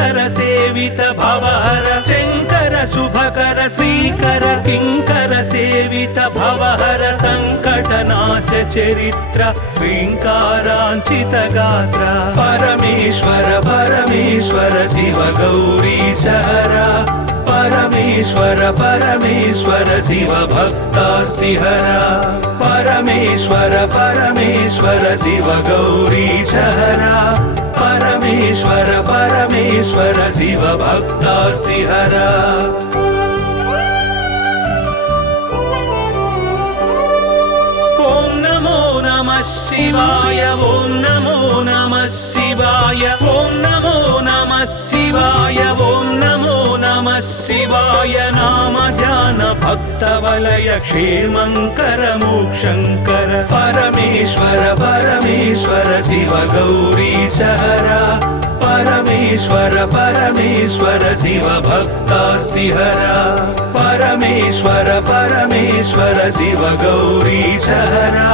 शङ्कर सेवित भवहर शङ्कर शुभकर श्रीकर किङ्कर सेवित भवहर सङ्कटनाश चरित्र श्रीङ्काराञ्चित गात्र परमेश्वर परमेश्वर शिव गौरी सहरा परमेश्वर परमेश्वर शिव भक्तार्तिहरा परमेश्वर परमेश्वर शिव गौरी सहरा परमेश्वर परमेश्वर शिव भक्तार्तिहरा ॐ नमो नमः शिवाय ॐ नमो नमः शिवाय ॐ नमो नमः शिवाय ॐ नमो नमः शिवाय नाम ध्यान भक्तवलय क्षेमङ्कर मोक्षङ्कर परमेश्वर परमेश्वर शिव गौरी सहरा परमेश्वर परमेश्वर शिव भक्तार्तिहरा परमेश्वर परमेश्वर शिव गौरी सहरा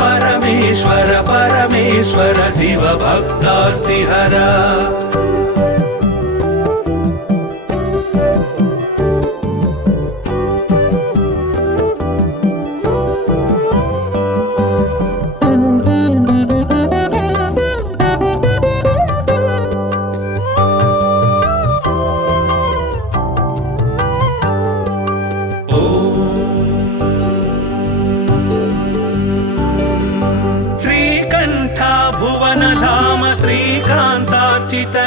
परमेश्वर परमेश्वर शिव भक्तार्तिहरा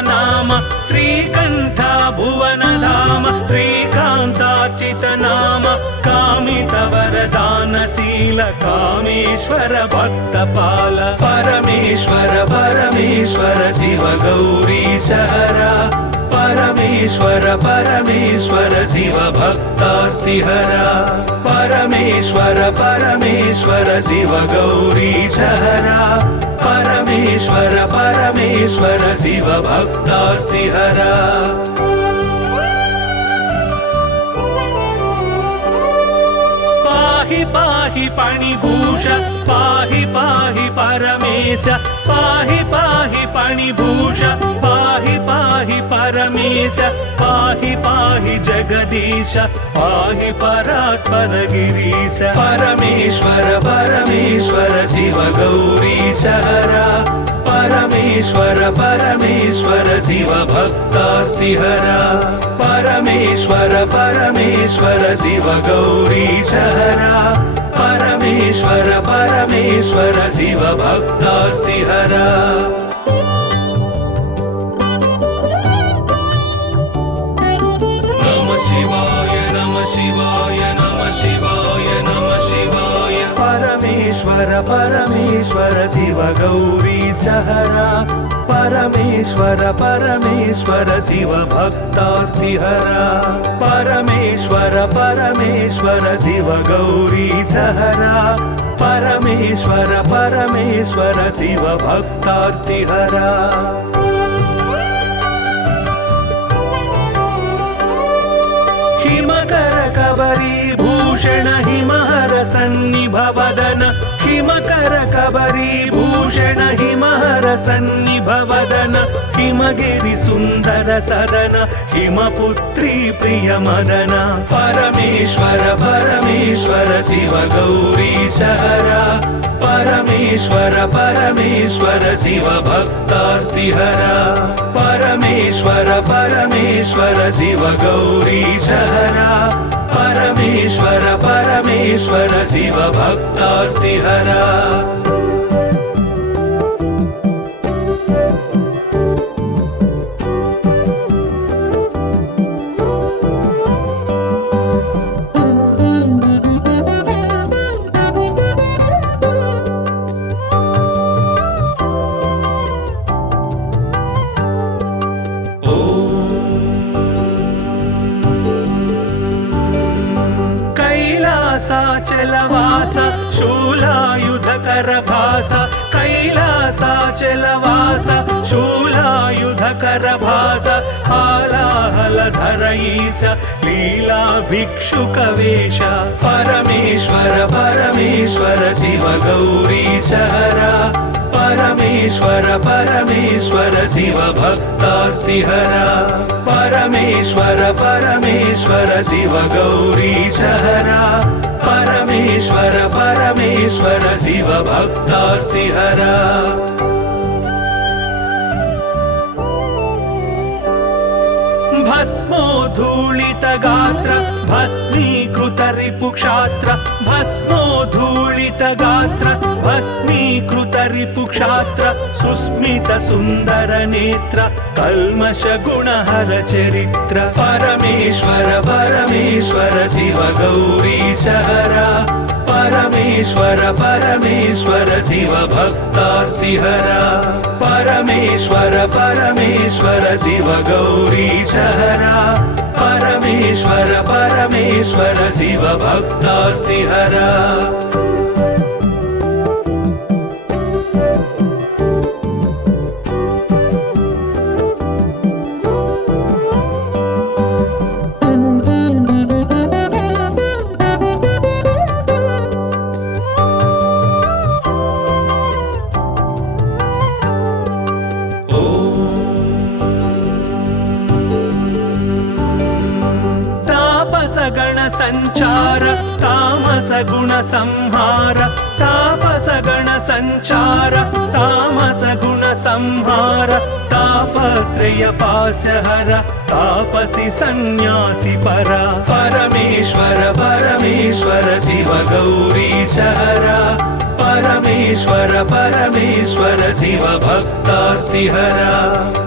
नाम श्रीकण्ठ भुवन धाम श्रीकान्तार्चित नाम कामित वरदानशील कामेश्वर भक्तपाल परमेश्वर परमेश्वर शिव गौरी सहरा परमेश्वर परमेश्वर शिव भक्तार्तिहरा परमेश्वर परमेश्वर शिव गौरी सहरा परमेश्वर परमेश्वर शिव भक्तार्तिहरा पाहि पाहि पाणिभूष पाहि पाहि परमेश पाहि पाहि पाणिभूष पाहि पाहि परमेश पाहि पाहि जगदीश पाहि परात्पर गिरीश परमेश्वर परमेश्वर शिव गौरी सहरा परमेश्वर परमेश्वर शिव भक्तार्तिहरा परमेश्वर परमेश्वर शिव गौरी सहरा परमेश्वर परमेश्वर शिव भक्तार्तिहरा नमः शिवाय नमः शिवाय नमः शिवाय नमः शिवाय परमेश्वर परमेश्वर शिव गौरी सहरा परमेश्वर परमेश्वर शिव भक्तार्तिहरा परमेश्वर परमेश्वर शिव गौरी सहरा परमेश्वर परमेश्वर शिव भक्तार्तिहरा हिमकर कबरी भूषण हिमहर सन्निभवदन हिमकर कबरी भूषण हिमहर सन्निभवदन हिमगिरि सुन्दर सदन हिमपुत्री प्रिय मदन परमेश्वर परमेश्वर शिव गौरी सहरा परमेश्वर परमेश्वर शिव भक्तार्तिहरा परमेश्वर परमेश्वर शिव गौरी सहरा परमेश्वर परमेश्वर शिव भक्तार्तिहरा कैलासाचलवास शूलायुधकर भास कैलासाचलवास शूलायुधकर भास हालाहलधर ईश लीला भिक्षुकवेश परमेश्वर परमेश्वर शिव गौरी सहरा परमेश्वर परमेश्वर शिव भक्तार्तिहरा परमेश्वर परमेश्वर शिव गौरीशहरा परमेश्वर परमेश्वर शिव भक्तार्तिहरा भस्मोद्धूलित गात्र भस्मीकृत रिपुक्षात्र भस्मोद्धूलित गात्र भस्मीकृत रिपुक्षात्र सुस्मित सुन्दर नेत्र कल्मष गुणहर चरित्र परमेश्वर परमेश्वर शिव गौरीशहरा परमेश्वर परमेश्वर शिव भक्तार्तिहरा परमेश्वर परमेश्वर शिव गौरीशहरा परमेश्वर परमेश्वर शिव भक्तार्तिहरा गण संचार तामस गुण संहार तापस गण संचार तामस गुण संहार तापत्रय पाशहर तापसी सन्यासी परा परमेश्वर परमेश्वर शिव गौरीशहरा परमेश्वर परमेश्वर शिव भक्तार्तिहरा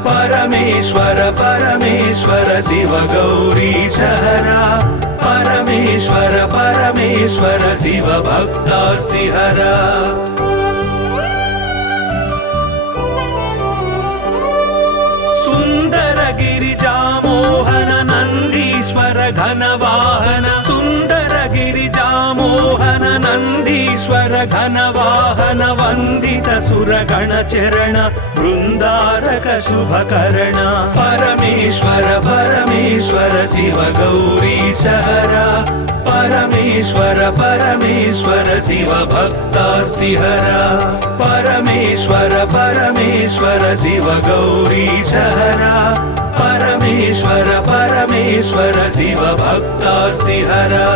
परमेश्वर परमेश्वर शिव गौरीशहरा परमेश्वर परमेश्वर शिव भक्तार्तिहरा सुंदर गिरिजा मोहन नंदीश्वर घनवाहन सुंदर गिरिजा मोहन नंदीश्वर घनवाहन वंदित सुरगण चरण वृंदारक शुभकरण परमेश्वर परमेश्वर शिव गौरीशहरा परमेश्वर परमेश्वर शिव भक्तार्तिहरा परमेश्वर परमेश्वर शिव गौरीशहरा परमेश्वर परमेश्वर शिव भक्तार्तिहरा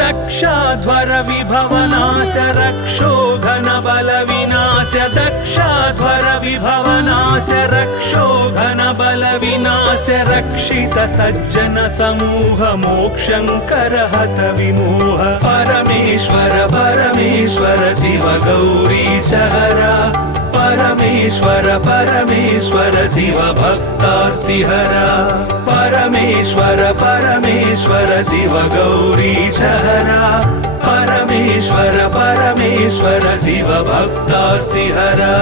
दक्षाध्वर विभवनाश रक्षो घन बल विनाश दक्षाध्वर विभवनाश रक्षो घन बल विनाश रक्षित सज्जन समूह मोक्षंकर हत विमोह परमेश्वर परमेश्वर शिव गौरीशहरा परमेश्वर परमेश्वर शिव भक्तार्तिहरा परमेश्वर परमेश्वर शिव गौरीशहरा परमेश्वर परमेश्वर शिव भक्तार्तिहरा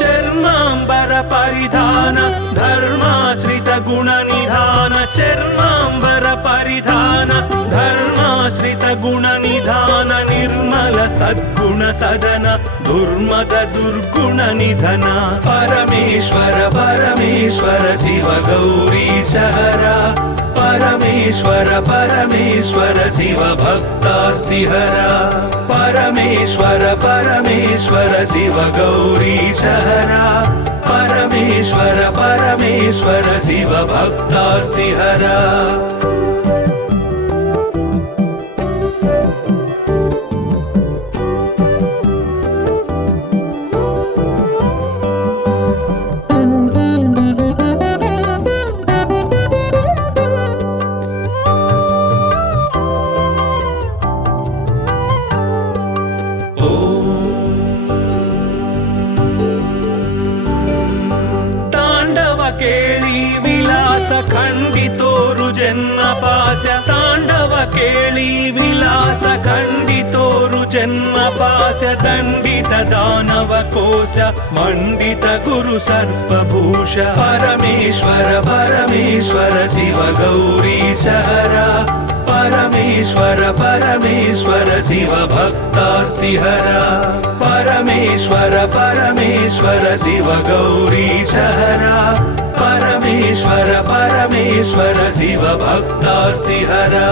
चर्मांबर परिधान धर्माश्रित गुण निधान चर्मांबर परिधान धर्माश्रित गुण निधान निर्मल सद्गुण सदन दुर्मद दुर्गुण निधन परमेश्वर परमेश्वर शिव गौरीशहरा परमेश्वर परमेश्वर शिव भक्तार्तिहरा परमेश्वर परमेश्वर शिव गौरीशहरा परमेश्वर परमेश्वर शिव भक्तार्तिहरा ಕೇಳಿ ವಿಲಾಸ ಖಂಡಿತೋರು ಜನ್ಮ ಪಾಶ ತಾಂಡವ ಕೇಳಿ ವಿಲಾಸ ಖಂಡಿತೋರು ಜನ್ಮ जन्म पास्य दण्डित दानव कोश मण्डित गुरु सर्पभूष परमेश्वर परमेश्वर शिव गौरीश हरा परमेश्वर परमेश्वर शिव भक्तार्तिहरा परमेश्वर परमेश्वर शिव गौरीश हरा परमेश्वर परमेश्वर शिव भक्तार्तिहरा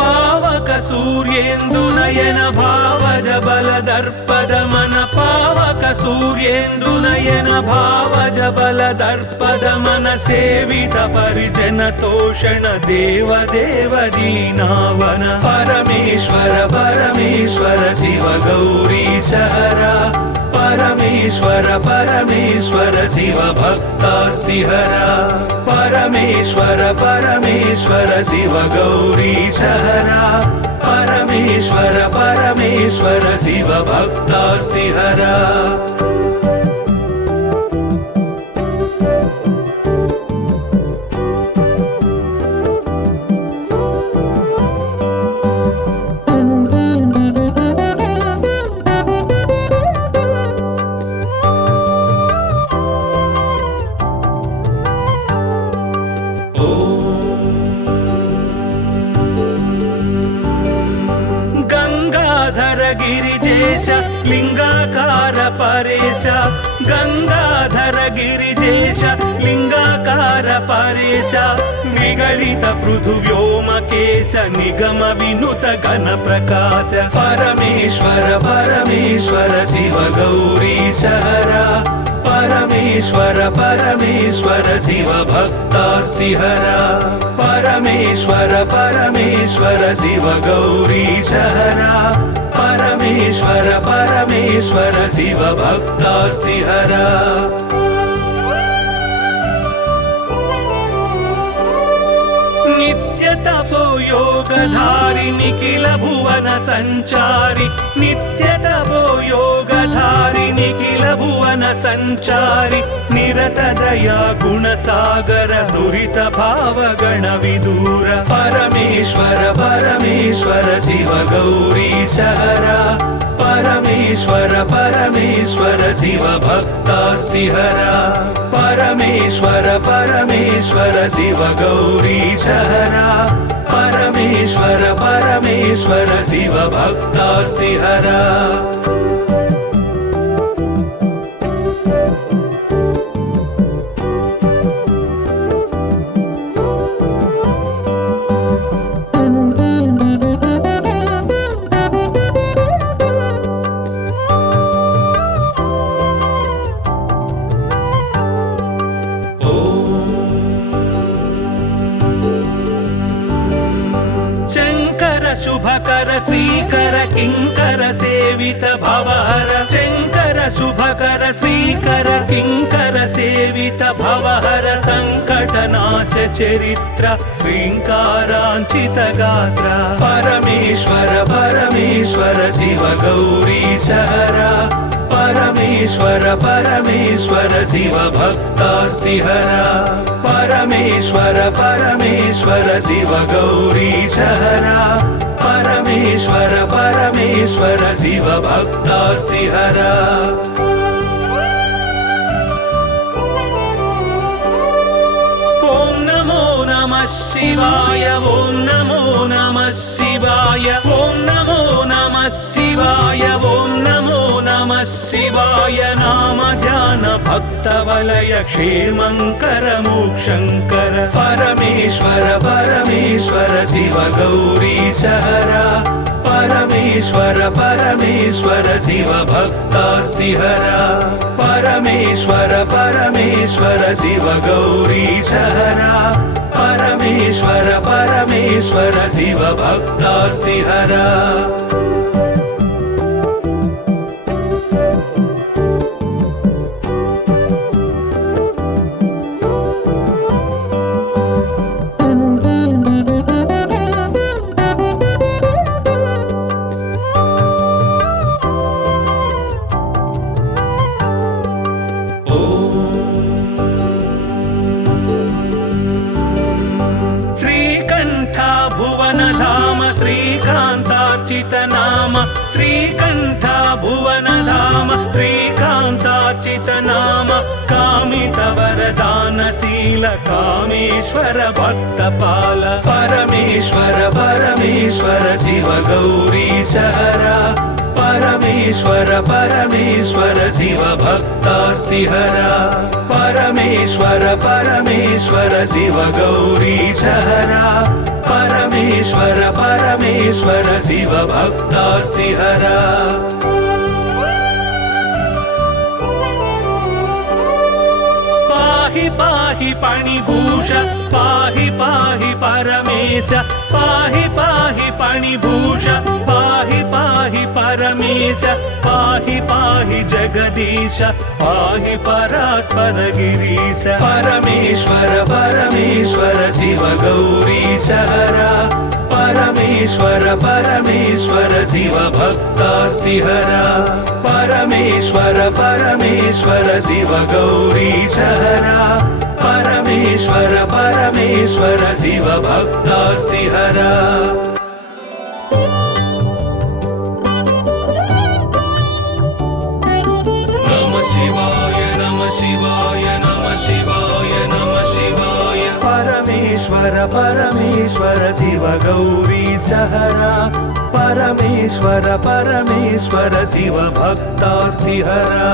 पावक सूर्येन्दुनयन भावज बलदर्पदमन पावक सूर्येन्दुनयन भावज बलदर्पदमन सेवित परिजन तोषण देव देव दीनावन परमेश्वर परमेश्वर शिव गौरीश हरा परमेश्वर परमेश्वर शिव भक्तार्तिहरा परमेश्वर परमेश्वर शिव गौरीश हरा परमेश्वर परमेश्वर शिव भक्तार्तिहरा गिरिजेश लिंगाकार परेश गंगाधर गिरिजेश लिंगाकार परेश निगलित पृथुव्योमकेश निगम विनुत घन प्रकाश परमेश्वर परमेश्वर शिव गौरीश हरा परमेश्वर परमेश्वर शिव भक्तार्तिहरा परमेश्वर परमेश्वर शिव गौरीश हरा परमेश्वर परमेश्वर शिव भक्तार्तिहरा नित्य तपो योगधारि निखिल भुवन संचारि नित्य तपो योगधारि निखिल भुवन संचारि निरत दया गुण सागर दुरित भाव गण विदूर परमेश्वर परमेश्वर शिव गौरीश हरा परमेश्वर परमेश्वर शिव भक्तार्तिहरा परमेश्वर परमेश्वर शिव गौरीश हरा परमेश्वर परमेश्वर शिव भक्तार्तिहरा शुभकर श्रीकर किंकर सेवित भवहर शंकर शुभकर श्रीकर किंकर सेवित भवहर संकटनाश चरित्र श्रींकारांचित गात्र परमेश्वर परमेश्वर शिव गौरीश हरा परमेश्वर परमेश्वर शिव भक्तार्तिहरा परमेश्वर परमेश्वर शिव गौरीश हरा परमेश्वर परमेश्वर शिव भक्तार्तिहरा ओम नमो नमः शिवाय ओम नमो नमः शिवाय ओम नमो नमः शिवाय ओम नमो नमः शिवाय नाम ध्यान भक्त वलय क्षेमंकर मोक्षंकर परमेश्वर परमेश्वर शिव गौरीश हरा परमेश्वर परमेश्वर शिव भक्तार्तिहरा परमेश्वर परमेश्वर शिव गौरीश हरा परमेश्वर परमेश्वर शिव भक्तार्तिहरा श्रीकण्ठ भुवनधाम श्रीकान्तार्चित नाम कामितवरदानशील कामेश्वर भक्तपाल परमेश्वर परमेश्वर शिव गौरीश हरा परमेश्वर परमेश्वर शिव भक्तार्तिहरा परमेश्वर परमेश्वर शिव गौरीश हरा परमेश्वर परमेश्वर शिव भक्तार्तिहरा पाहि पाहि पाणिभूष पाहि पाहि परमेश पाहि पाहि पाणिभूष पाहि पाहि परमेश पाहि पाहि जगदीश पाहि परात्पर गिरीश परमेश्वर परमेश्वर शिव गौरीश हरा परमेश्वर परमेश्वर शिव भक्तार्तिहरा परमेश्वर परमेश्वर शिव गौरीश हरा परमेश्वर परमेश्वर शिव भक्तार्तिहरा नमः शिवाय नमः शिवाय नमः शिवाय नमः शिवाय परमेश्वर परमेश्वर शिव गौरीश हरा परमेश्वर परमेश्वर शिव भक्तार्तिहरा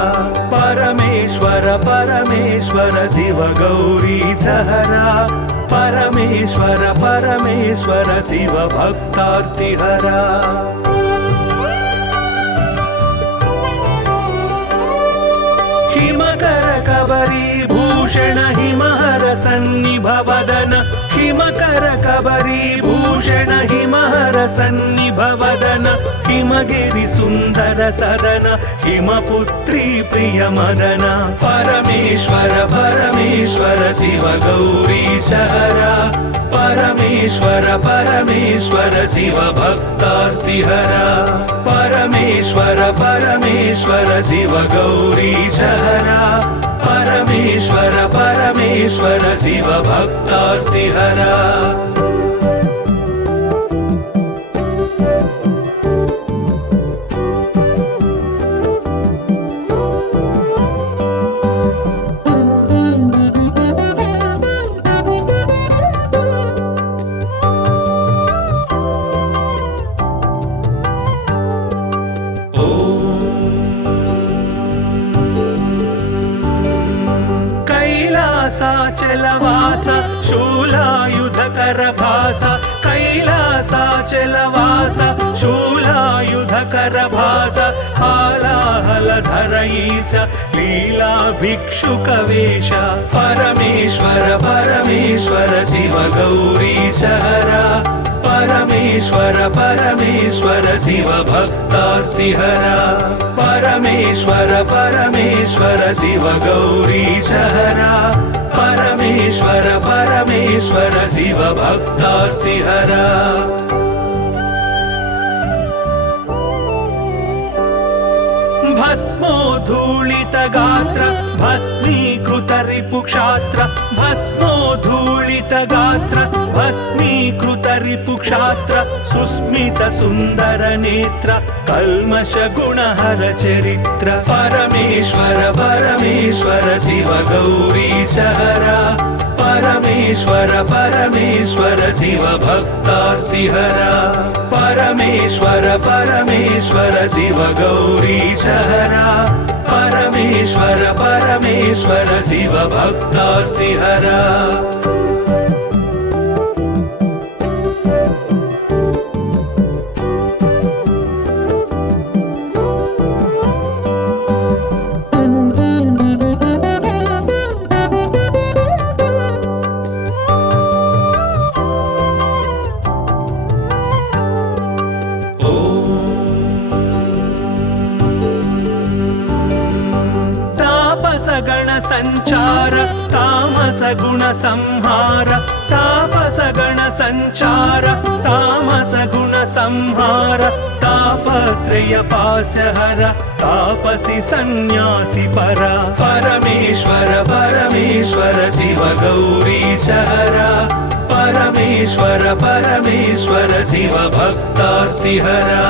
परमेश्वर परमेश्वर शिव गौरीश हरा परमेश्वर परमेश्वर शिव भक्तार्तिहरा हिमकर कबरी भूषण हिमहर सन्निभ वदन हिमकर कबरी भूषण हिमहर सन्निभ वदन हिमगिरि सुन्दर सदन हिमपुत्री प्रिय मदन परमेश्वर परमेश्वर शिव गौरीश हरा परमेश्वर परमेश्वर शिव भक्तार्तिहरा परमेश्वर परमेश्वर शिव गौरीश हरा परमेश्वर परमेश्वर शिव भक्तार्तिहरा कैलासाचलवास शूलायुधकर भास कैलासाचलवास शूलायुधकर भास हालाहलधर ईश लीला भिक्षुक वेश परमेश्वर परमेश्वर शिव गौरीश हरा परमेश्वर परमेश्वर शिव भक्तार्तिहरा परमेश्वर परमेश्वर शिव गौरीश हरा परमेश्वर परमेश्वर शिव भक्तार्तिहरा भस्मोद्धूलित गात्र भस्मीकृत रिपुक्षात्र भस्मोद्धूलित गात्र भस्मीकृत रिपुक्षात्र सुस्मित सुन्दर नेत्र कल्मष गुणहर चरित्र परमेश्वर परमेश्वर शिव गौरीश हरा परमेश्वर परमेश्वर शिव भक्तार्तिहरा परमेश्वर परमेश्वर शिव गौरीश हरा परमेश्वर परमेश्वर शिव भक्तार्तिहरा गण संचार तामस गुण संहार तापस गण संचार तामस गुण संहार तापत्रय पाशहर तापसी सन्यासी परा परमेश्वर परमेश्वर शिव गौरीश हरा परमेश्वर परमेश्वर परमेश्वर शिव भक्तार्तिहरा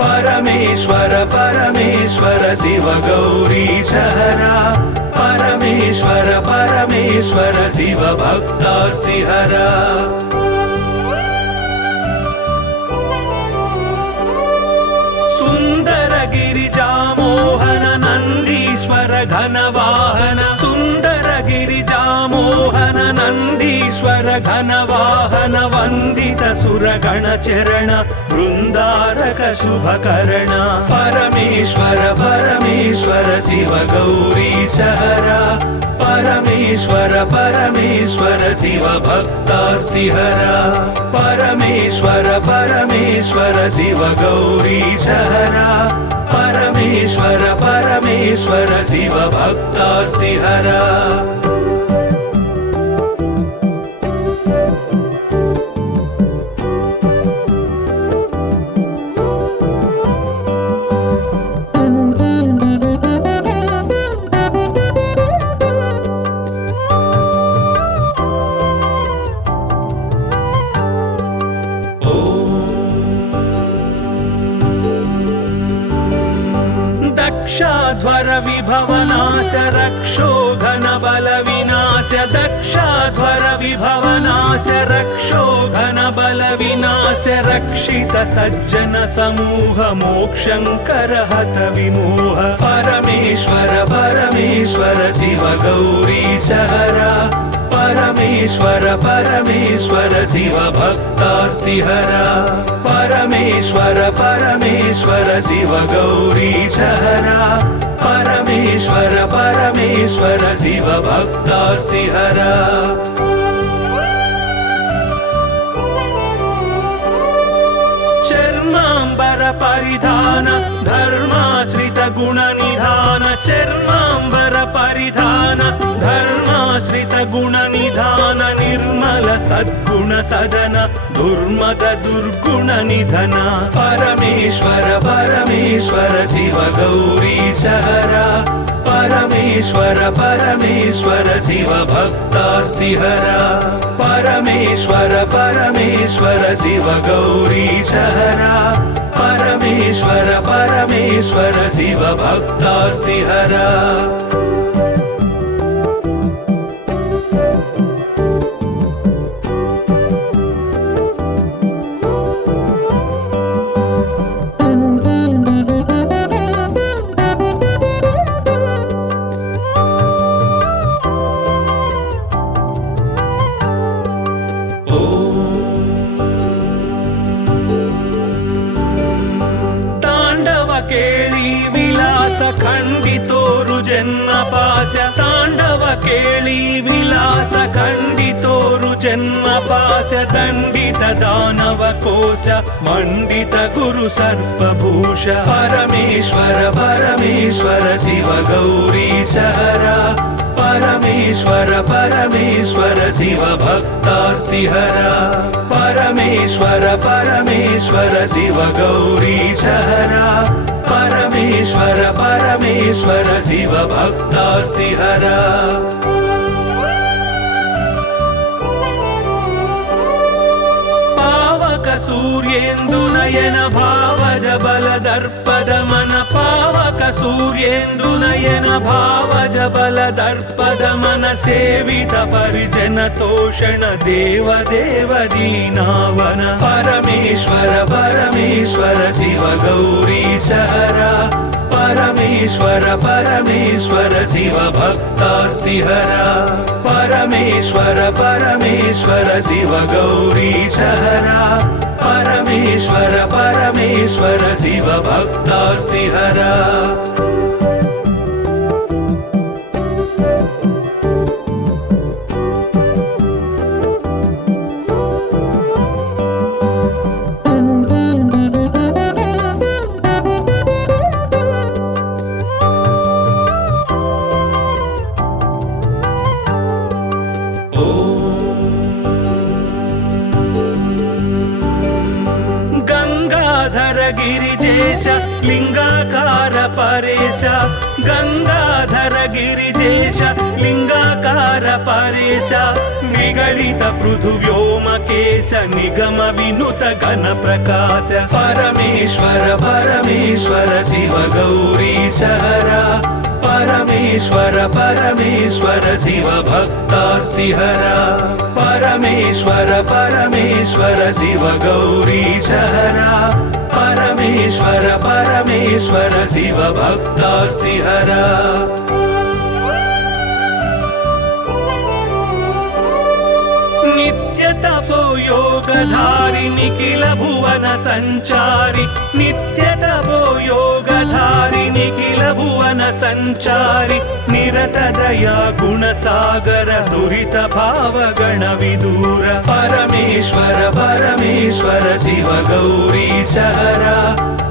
परमेश्वर परमेश्वर शिव गौरीशहरा परमेश्वर परमेश्वर शिव भक्तार्तिहरा सुंदर गिरिजामोहन नंदीश्वर घनवाहन सुंदर गिरिजामोहन नंदीश्वर घनवाहन वंदित सुरगण चरण वृंदारक शुभकरण परमेश्वर परमेश्वर शिव गौरीशहरा परमेश्वर परमेश्वर शिव भक्तार्तिहरा परमेश्वर परमेश्वर शिव गौरीशहरा परमेश्वर परमेश्वर शिव भक्तार्तिहरा दक्षाध्वर विभवनाश रक्षोघन बल विनाश दक्षाध्वर विभवनाश रक्षोघन बल विनाश रक्षित सज्जन समूह मोक्षंकर हत विमोह परमेश्वर परमेश्वर शिव गौरीशहरा परमेश्वर परमेश्वर शिव भक्तार्तिहरा परमेश्वर परमेश्वर शिव गौरीशहरा परमेश्वर परमेश्वर शिव भक्तार्तिहरा चर्मांबर परिधान धर्माश्रित गुण निधान चर्मांबर परिधान धर्माश्रित गुण निधान निर्मल सद्गुण सदन दुर्मद दुर्गुण निधन परमेश्वर परमेश्वर शिव गौरीशहरा परमेश्वर परमेश्वर शिव भक्तार्तिहरा परमेश्वर परमेश्वर शिव गौरीशहरा परमेश्वर परमेश्वर शिव भक्तार्तिहरा केळी विलास खंडितोरु जन्म पाश तांडव केळी विलास खंडितोरु जन्म पाश दंडित दानव कोश मंडित गुरु सर्पभूष परमेश्वर परमेश्वर शिव गौरीशहरा परमेश्वर परमेश्वर शिव भक्तार्तिहरा परमेश्वर परमेश्वर शिव गौरीशहरा परमेश्वर परमेश्वर शिव भक्तार्तिहरा पावक सूर्येन्दुनयन भावज बल दर्पद मन पावक सूर्येन्दुनयन भावज बल दर्पद मन सेवित परिजन तोषण देव देव दीनावन परमेश्वर परमेश्वर शिव गौरीशहरा परमेश्वर परमेश्वर शिव भक्तार्तिहरा परमेश्वर परमेश्वर शिव गौरीशहरा परमेश्वर परमेश्वर शिव भक्तार्तिहरा गिरिजेश लिंगाकार परेश गंगाधर गिरिजेश लिंगाकार परेश निगलित पृथुव्योमकेश निगम विनुत घन प्रकाश परमेश्वर परमेश्वर शिव गौरीश हरा परमेश्वर परमेश्वर शिव भक्तार्तिहरा परमेश्वर परमेश्वर शिव गौरीश हरा परमेश्वर परमेश्वर शिव भक्तार्तिहरा नित्य तपो योगधारि निखिल भुवन संचारि नित्य तपो योगधारि निखिल भुवन संचारि निरत दया गुण सागर दुरित भाव गण विदूर परमेश्वर परमेश्वर शिव गौरीश हरा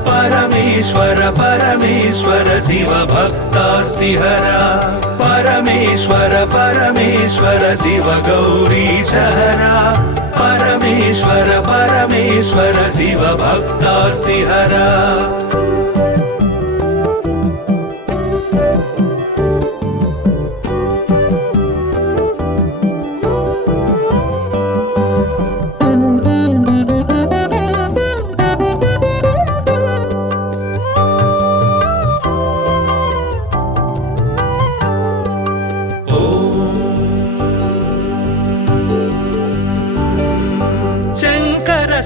परमेश्वर परमेश्वर शिव भक्तार्तिहरा परमेश्वर परमेश्वर शिव गौरीश हरा परमेश्वर परमेश्वर शिव भक्तार्तिहरा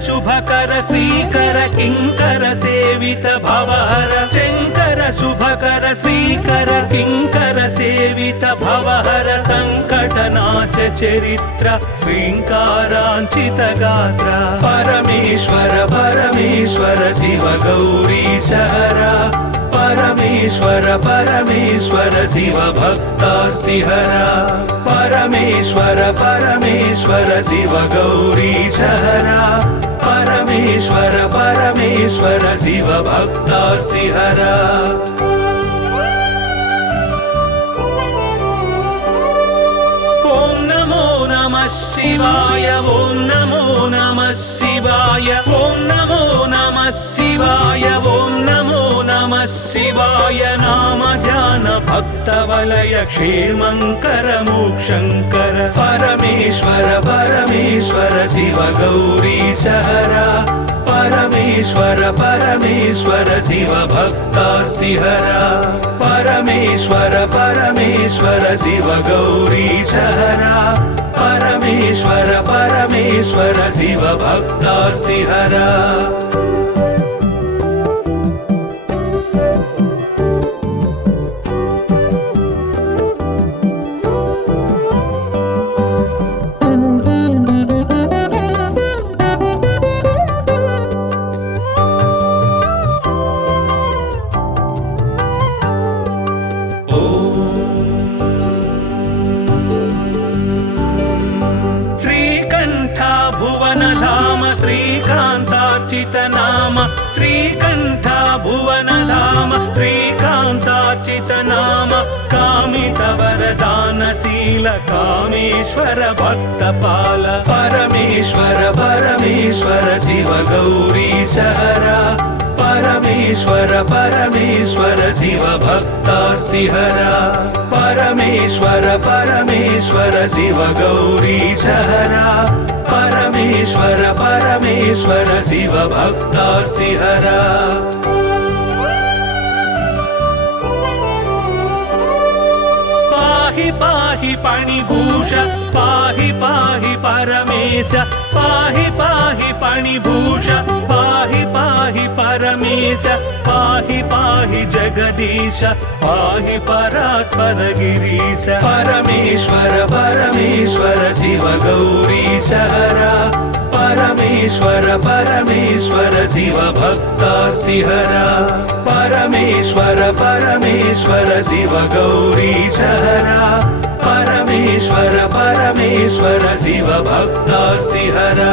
शुभकर श्रीकर किंकर सेवित भवहर शंकर शुभकर श्रीकर किंकर सेवित भवहर संकटनाश चरित्र श्रींकारांचित गात्र परमेश्वर परमेश्वर शिव गौरीश हरा परमेश्वर परमेश्वर शिव भक्तार्तिहरा परमेश्वर परमेश्वर शिव गौरीश हरा परमेश्वर परमेश्वर शिव भक्तार्तिहरा ओम नमो नमः शिवाय ओम नमो नमः शिवाय ओम नमो नमः शिवाय ओम नमो नमः शिवाय नाम ध्यान भक्त वलय क्षेमंकर मोक्षंकर परमेश्वर परमेश्वर शिव गौरीश हरा परमेश्वर परमेश्वर शिव भक्तार्तिहरा परमेश्वर परमेश्वर शिव गौरीश हरा परमेश्वर परमेश्वर शिव भक्तार्तिहरा श्रीकांतार्चित नाम श्रीकंठ भुवन धाम श्रीकांतार्चित नाम कामित वरदानशील कामेश्वर भक्तपाल परमेश्वर परमेश्वर शिव गौरीश हरा परमेश्वर परमेश्वर शिव भक्तार्तिहरा परमेश्वर परमेश्वर शिव गौरीश हरा परमेश्वर परमेश्वर शिव भक्तार्तिहरा पाहि पाहि पाणिभूष पाहि पाहि परमेश पाहि पाहि पाणिभूष पाहि पाहि परमेश पाहि पाहि जगदीश पाहि परात्पर गिरीश परमेश्वर परमेश्वर शिव गौरीश हरा परमेश्वर परमेश्वर शिव भक्तार्तिहरा परमेश्वर परमेश्वर शिव गौरीश हरा परमेश्वर परमेश्वर शिव भक्तार्तिहरा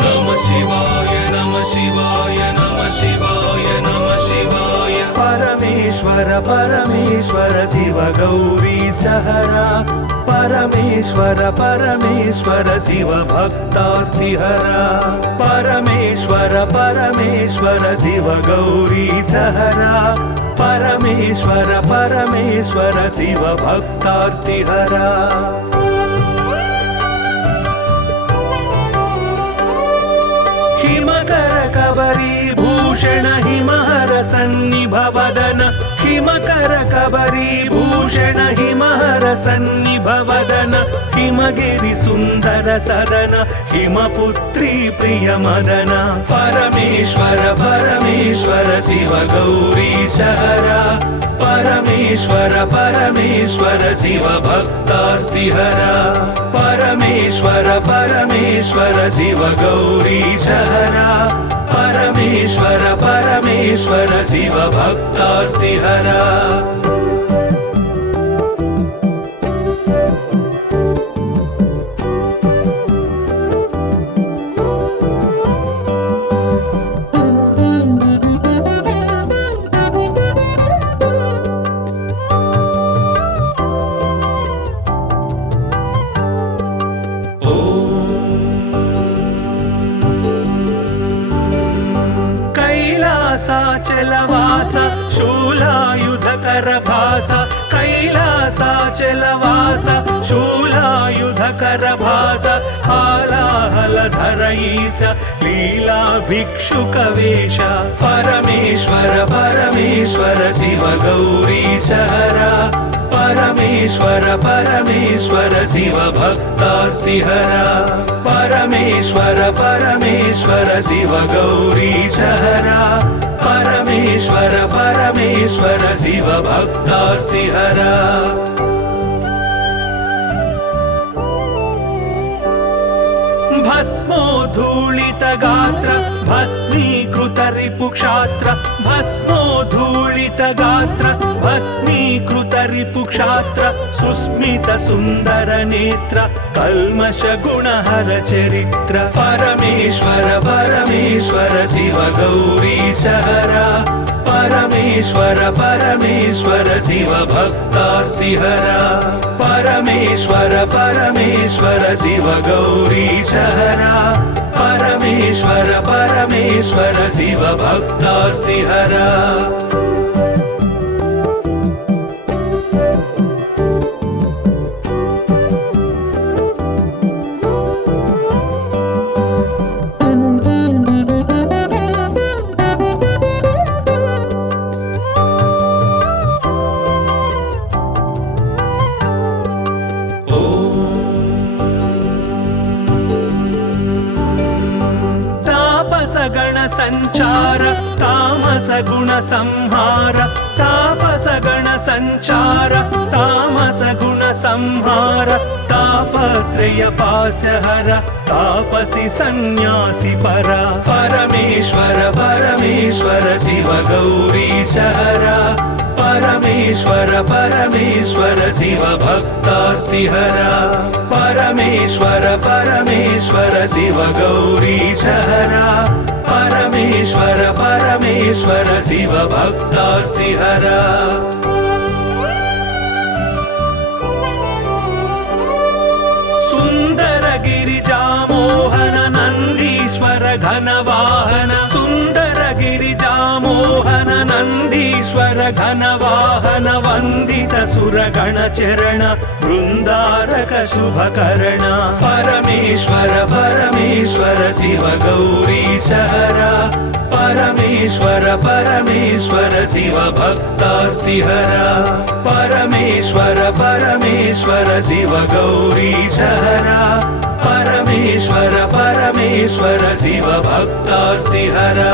नमः शिवाय नमः शिवाय नमः शिवाय नमः शिवाय परमेश्वर परमेश्वर परमेश्वर शिव गौरी सहरा परमेश्वर परमेश्वर शिव भक्तार्तिहरा परमेश्वर परमेश्वर शिव गौरी सहरा परमेश्वर परमेश्वर शिव भक्तार्तिहरा हिमकर कबरी भूषण हिमहर सन्निभवदन हिमकर कबरी भूषण हिमहर सन्निभवदन हिमगिरि सुन्दर सदन हिमपुत्री प्रिय मदन परमेश्वर परमेश्वर शिव गौरी सहरा परमेश्वर परमेश्वर शिव भक्तार्तिहरा परमेश्वर परमेश्वर शिव गौरी सहरा परमेश्वर परमेश्वर शिव भक्तार्तिहरा कैलासाचलवास शूलायुधकर भास कैलासाचलवास शूलायुधकर भास हालाहलधर ईश लीला भिक्षुकवेश परमेश्वर परमेश्वर शिव गौरी सहरा परमेश्वर परमेश्वर शिव भक्तार्तिहरा परमेश्वर परमेश्वर शिव गौरी सहरा परमेश्वर परमेश्वर शिव भक्तार्तिहरा भस्मोद्धूलित गात्र भस्मीकृत रिपुक्षात्र भस्मोद्धूलित गात्र भस्मीकृत रिपुक्षात्र सुस्मित सुन्दर नेत्र कल्मष गुणहर चरित्र परमेश्वर परमेश्वर शिव गौरी सहरा परमेश्वर परमेश्वर शिव भक्तार्तिहरा परमेश्वर परमेश्वर शिव गौरी सहरा परमेश्वर परमेश्वर शिव भक्तार्तिहरा गण संचार तामस गुण संहार तापस गण संचार तामस गुण संहार तापत्रय पासहर तापसी सन्यासी परा परमेश्वर परमेश्वर शिव गौरी सहरा परमेश्वर परमेश्वर शिव भक्तार्तिहरा परमेश्वर परमेश्वर शिव गौरी सहरा परमेश्वर परमेश्वर शिव भक्तार्तिहरा सुंदर गिरिजा मोहन नंदीश्वर घनवाहन सुंदर गिरिजा मोहन नंदीश्वर घनवाहन वंदित सुरगण चरण वृंदारक शुभकर्ण परमेश्वर परमेश्वर शिव गौरी सहरा परमेश्वर परमेश्वर शिव भक्तार्तिहरा परमेश्वर परमेश्वर शिव गौरी सहरा परमेश्वर परमेश्वर शिव भक्तार्तिहरा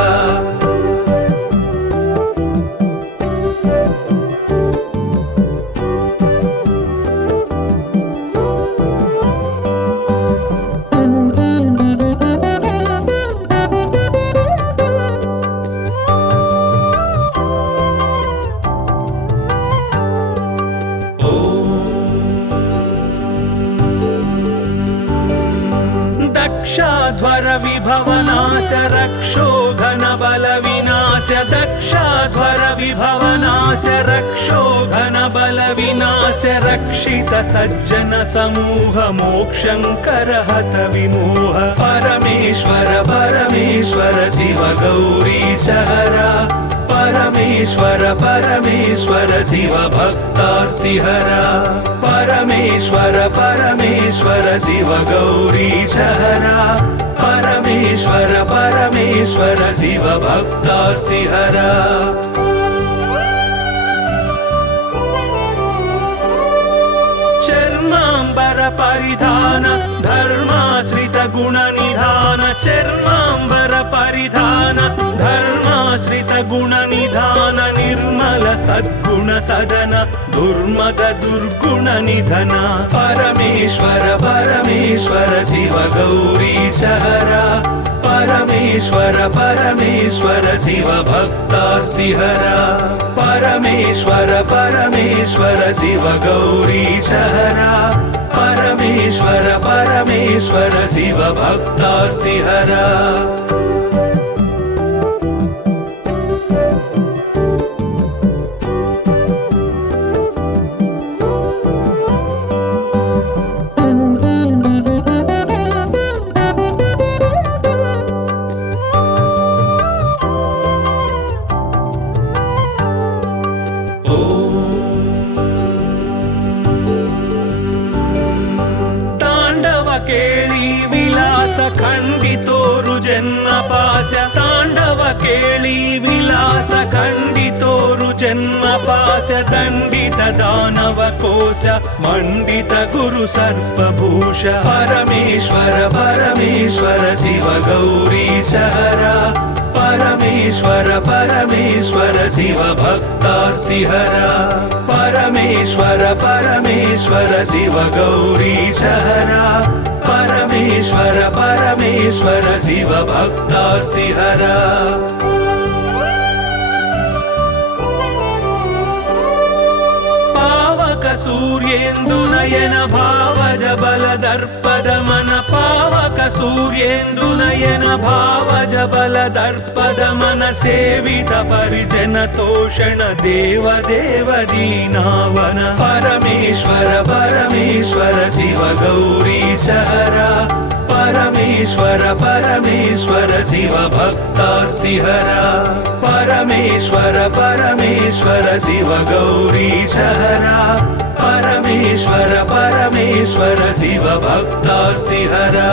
दक्षाध्वर विभवनाश रक्षो घन बल विनाश विनाश्य दक्षाध्वर विभवनास्य रक्षोघन बल विनाश्य रक्षित सज्जन समूह मोक्षंकर हत विमोह परमेश्वर परमेश्वर शिव गौरी सहरा परमेश्वर परमेश्वर शिव भक्तार्तिहरा परमेश्वर परमेश्वर शिव गौरी सहरा परमेश्वर परमेश्वर शिव भक्तार्तिहरा चर्मांबर परिधान धर्माश्रित गुण निधान चर्मांबर परिधान धर्माश्रित गुण निधान निर्मल सद्गुण सदन दुर्मद दुर्गुण निधन परमेश्वर परमेश्वर शिव गौरी सहरा परमेश्वर परमेश्वर शिव भक्तार्तिहरा परमेश्वर परमेश्वर शिव गौरी सहरा परमेश्वर परमेश्वर शिव भक्तार्तिहरा केळी विलास खंडितोरु जन्म पाश तांडव केळी विलास खंडितोरु जन्म पाश दंडित दानव कोश मंडित गुरु सर्पभूष परमेश्वर परमेश्वर शिव गौरी सहरा परमेश्वर परमेश्वर शिव भक्तार्तिहरा परमेश्वर परमेश्वर शिव गौरी सहरा परमेश्वर परमेश्वर शिव भक्तार्तिहरा पावक सूर्येन्दु नयन भावज बल दर्पद मन पावक सूर्येन्दु नयन भावज बल दर्पद मन सेवित परिजन तोषण देव देव दीनावन परमेश्वर परमेश्वर शिव गौरी सहरा परमेश्वर परमेश्वर शिव भक्तार्तिहरा परमेश्वर परमेश्वर शिव गौरी सहरा परमेश्वर परमेश्वर शिव भक्तार्तिहरा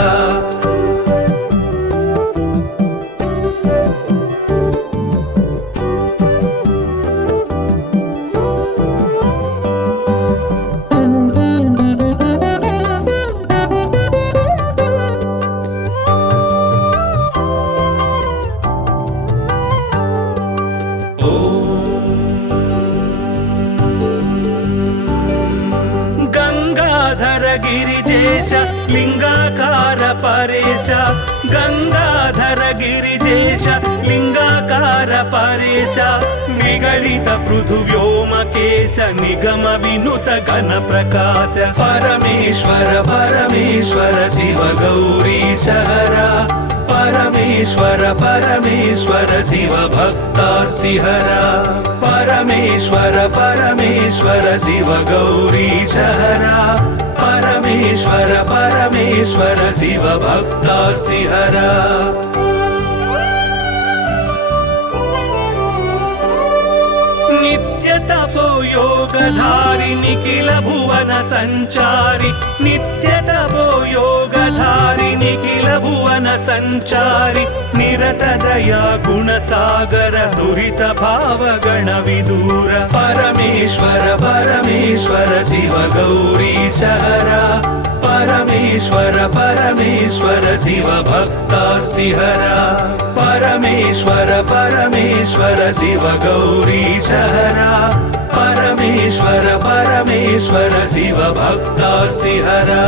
गिरिजेश लिंगाकार परेश गंगाधर गिरिजेश लिंगाकार परेश निगलित पृथुव्योमकेश निगम विनुत घन प्रकाश परमेश्वर परमेश्वर शिव गौरी सहरा परमेश्वर परमेश्वर शिव भक्तार्तिहरा परमेश्वर परमेश्वर शिव गौरी सहरा परमेश्वर परमेश्वर शिव भक्तार्तिहरा नित्य तपो योगधारि निखिल भुवन संचारि नित्य तपो योगधारि निखिल भुवन संचारि निरत दया गुण सागर दुरित भाव गण विदूर परमेश्वर परमेश्वर शिव गौरी सहरा परमेश्वर परमेश्वर शिव भक्तार्तिहरा परमेश्वर परमेश्वर शिव गौरी सहरा परमेश्वर परमेश्वर शिव भक्तार्तिहरा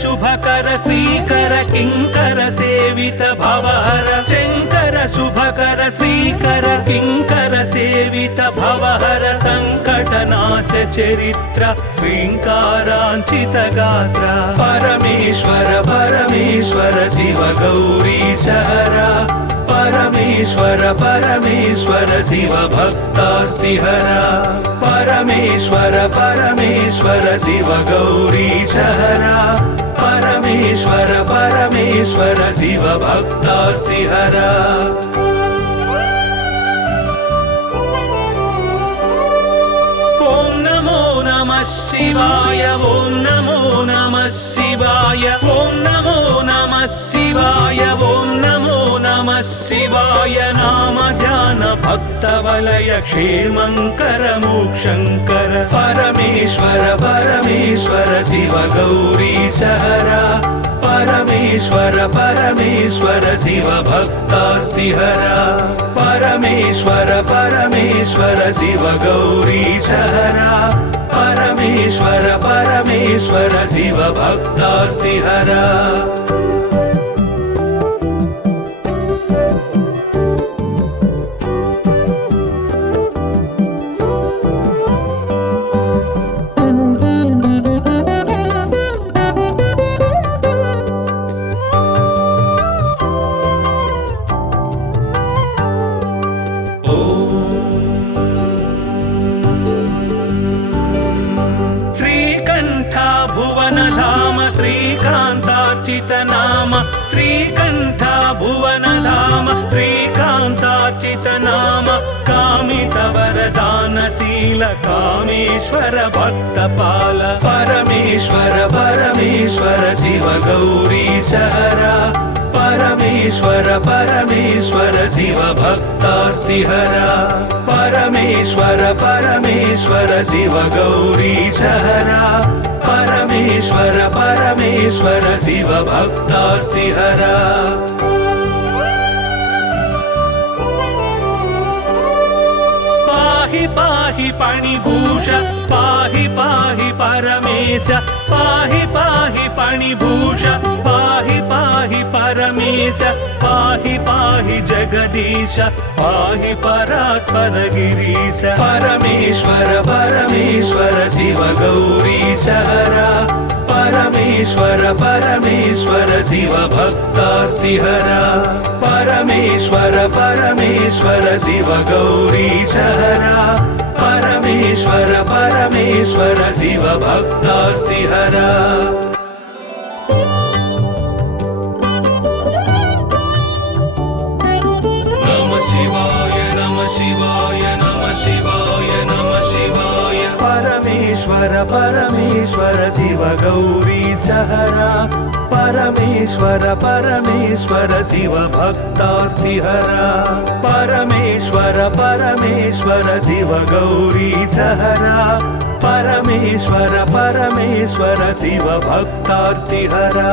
शुभकर श्रीकर किंकर सेवित भवहर शंकर शुभकर श्रीकर किंकर सेवित भवहर संकटनाश चरित्र श्रींकारांचित गात्र परमेश्वर परमेश्वर शिव गौरी सहरा परमेश्वर परमेश्वर शिव भक्तार्तिहरा परमेश्वर परमेश्वर शिव गौरी सहरा परमेश्वर परमेश्वर शिव भक्तार्तिहरा ओम नमो नमः शिवाय ओम नमो नमः शिवाय ओम नमो नमः शिवाय ओम नमो नमः शिवाय नाम ध्यान भक्त वलय क्षेमंकर मोक्षंकर परमेश्वर परमेश्वर शिव गौरी सहरा परमेश्वर परमेश्वर शिव भक्तार्तिहरा परमेश्वर परमेश्वर शिव गौरी सहरा परमेश्वर परमेश्वर शिव भक्तार्तिहरा नाम श्रीकंठ भुवन धाम श्रीकांतार्चित नाम कामित वरदानशील कामेश्वर भक्तपाल परमेश्वर परमेश्वर शिव गौरी सहरा परमेश्वर परमेश्वर शिव भक्तार्तिहरा परमेश्वर परमेश्वर शिव गौरी सहरा परमेश्वर परमेश्वर शिव भक्तार्तिहरा पाहि पाहि पाणिभूष पाहि पाहि परमेश पाहि पाहि पाणिभूष पाहि पाहि परमेश पाहि पाहि जगदीश पाहि परात्पर गिरीश परमेश्वर परमेश्वर शिव गौरी सहरा परमेश्वर परमेश्वर शिव भक्तार्तिहरा परमेश्वर परमेश्वर शिव गौरी सहरा परमेश्वर परमेश्वर शिव भक्तार्तिहरा नमः शिवाय नमः शिवाय नमः शिवाय नमः शिवाय परमेश्वर परमेश्वर शिव गौरी सहरा परमेश्वर परमेश्वर शिव भक्तार्तिहरा परमेश्वर परमेश्वर शिव गौरी सहरा परमेश्वर परमेश्वर शिव भक्तार्तिहरा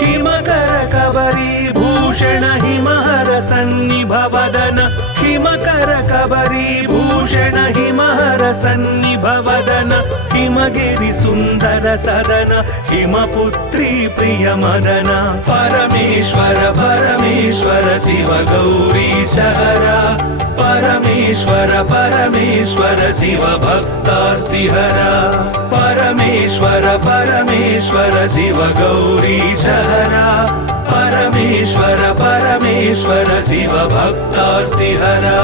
हिमकर कबरी भूषण हिमहर सन्निभवदन हिमकर कबरी भूषण हिमहर सन्निभवदन हिमगिरि सुंदर सदन हिमपुत्री प्रिय मदन परमेश्वर परमेश्वर शिव गौरी सहरा परमेश्वर परमेश्वर शिव भक्तार्तिहरा परमेश्वर परमेश्वर शिव गौरी सहरा परमेश्वर परमेश्वर शिव भक्तार्तिहरा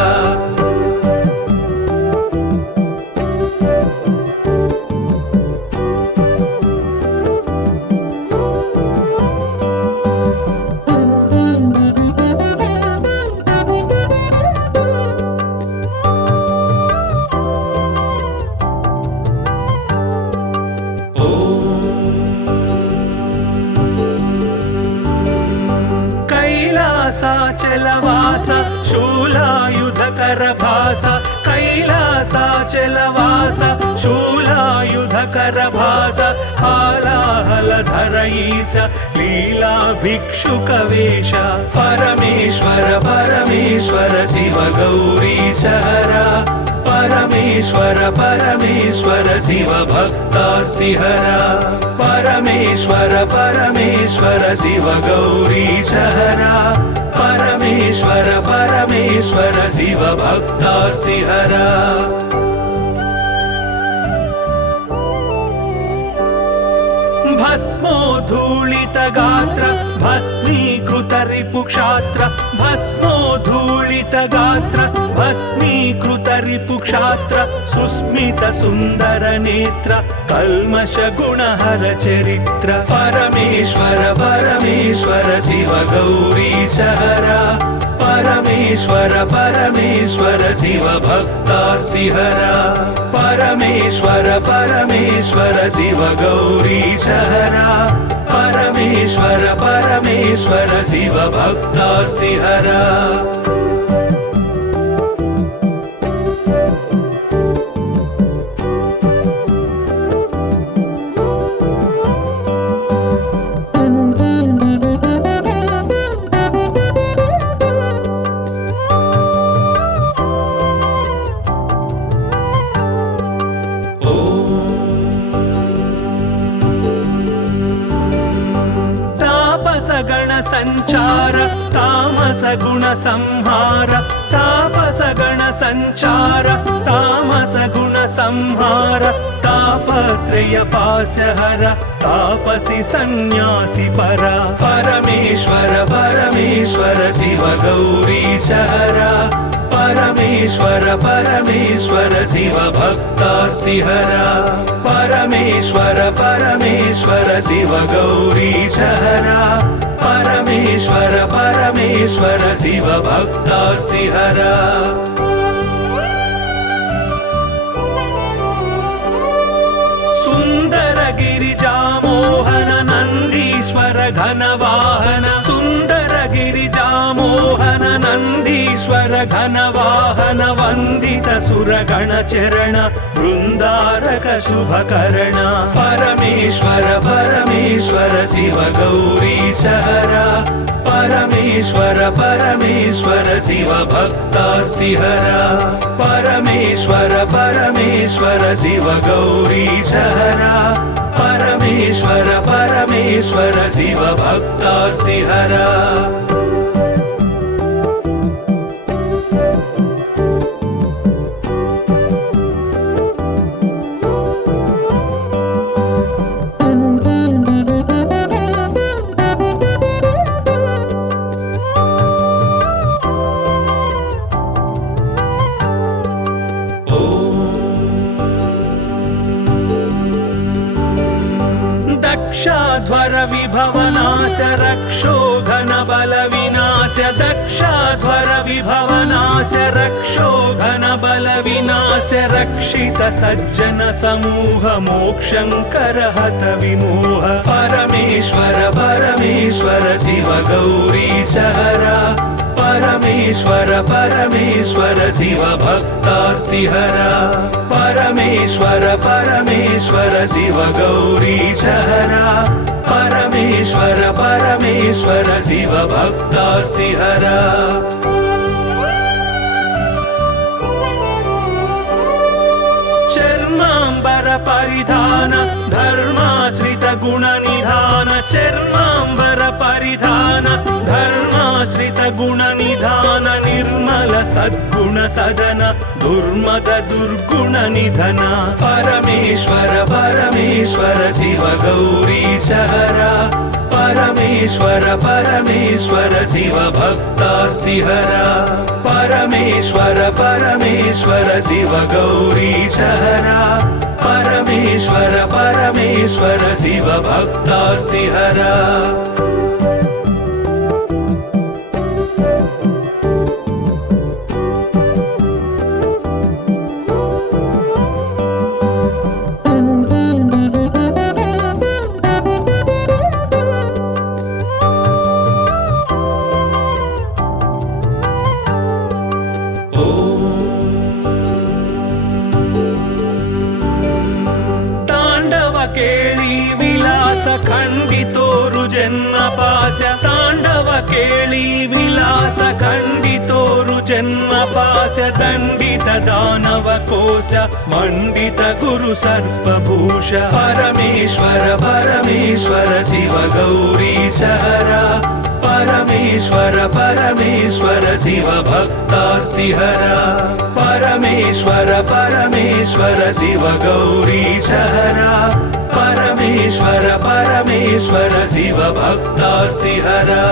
कैलासाचलवास शूलायुधकर भास कैलासाचलवास शूलायुधकर भास हालाहलधर ईश लीला भिक्षुकवेश परमेश्वर परमेश्वर शिव गौरी सहरा परमेश्वर परमेश्वर परमेश्वर शिव भक्तार्तिहरा परमेश्वर परमेश्वर शिव गौरीशहरा परमेश्वर परमेश्वर शिव भक्तार्तिहरा भस्मोद्धूलित गात्र भस्मीकृत रिपुक्षात्र भस्मोद्धूलित गात्र भस्मीकृत रिपुक्षात्र सुस्मित सुन्दर नेत्र कल्मष गुणहर चरित्र परमेश्वर परमेश्वर शिव गौरीशहरा परमेश्वर परमेश्वर शिव भक्तार्तिहरा परमेश्वर परमेश्वर शिव गौरीशहरा परमेश्वर परमेश्वर शिव भक्तार्तिहरा गण संचार तामस गुण संहार तापस गण संचार तामस गुण संहार तापत्रय पास्यहर तापसी सन्यासी परा परमेश्वर परमेश्वर शिव गौरीशहरा परमेश्वर परमेश्वर शिव भक्तार्तिहरा परमेश्वर परमेश्वर शिव गौरीशहरा परमेश्वर परमेश्वर शिव भक्तार्तिहरा सुंदर गिरिजा मोहन नंदीश्वर घनवाहन सुंदर गिरिजा मोहन नंदीश्वर घनवाहन वंदित सुरगण चरण वृंदारक शुभकर्ण परमेश्वर परमेश्वर शिव गौरीशहरा परमेश्वर परमेश्वर शिव भक्तार्तिहरा परमेश्वर परमेश्वर शिव गौरीशहरा परमेश्वर परमेश्वर शिव भक्तार्तिहरा दक्षाध्वर विभवनाश रक्षो घन बल विनाश दक्षाध्वर विभवनाश रक्षो घन बल विनाश रक्षित सज्जन समूह मोक्षंकर हत विमोह परमेश्वर परमेश्वर शिव गौरीशहरा परमेश्वर परमेश्वर शिव भक्तार्तिहरा परमेश्वर परमेश्वर शिव गौरीशहरा परमेश्वर परमेश्वर शिव भक्तार्तिहरा चर्मांबर परिधान धर्माश्रित गुण निधान चर्मांबर परिधान धर्माश्रित गुण निधान निर्मल सद्गुण सदन दुर्मद दुर्गुण निधन परमेश्वर परमेश्वर शिव गौरीशहरा परमेश्वर परमेश्वर शिव भक्तार्तिहरा परमेश्वर परमेश्वर शिव गौरीशहरा परमेश्वर परमेश्वर शिव भक्तार्तिहरा केळी विलास खंडितोरु जन्म जन्म पास्य दण्डित दानव कोश मण्डित गुरु सर्पभूष परमेश्वर परमेश्वर शिव गौरीश हरा परमेश्वर परमेश्वर शिव भक्तार्तिहरा परमेश्वर परमेश्वर शिव गौरीश हरा परमेश्वर परमेश्वर शिव भक्तार्तिहरा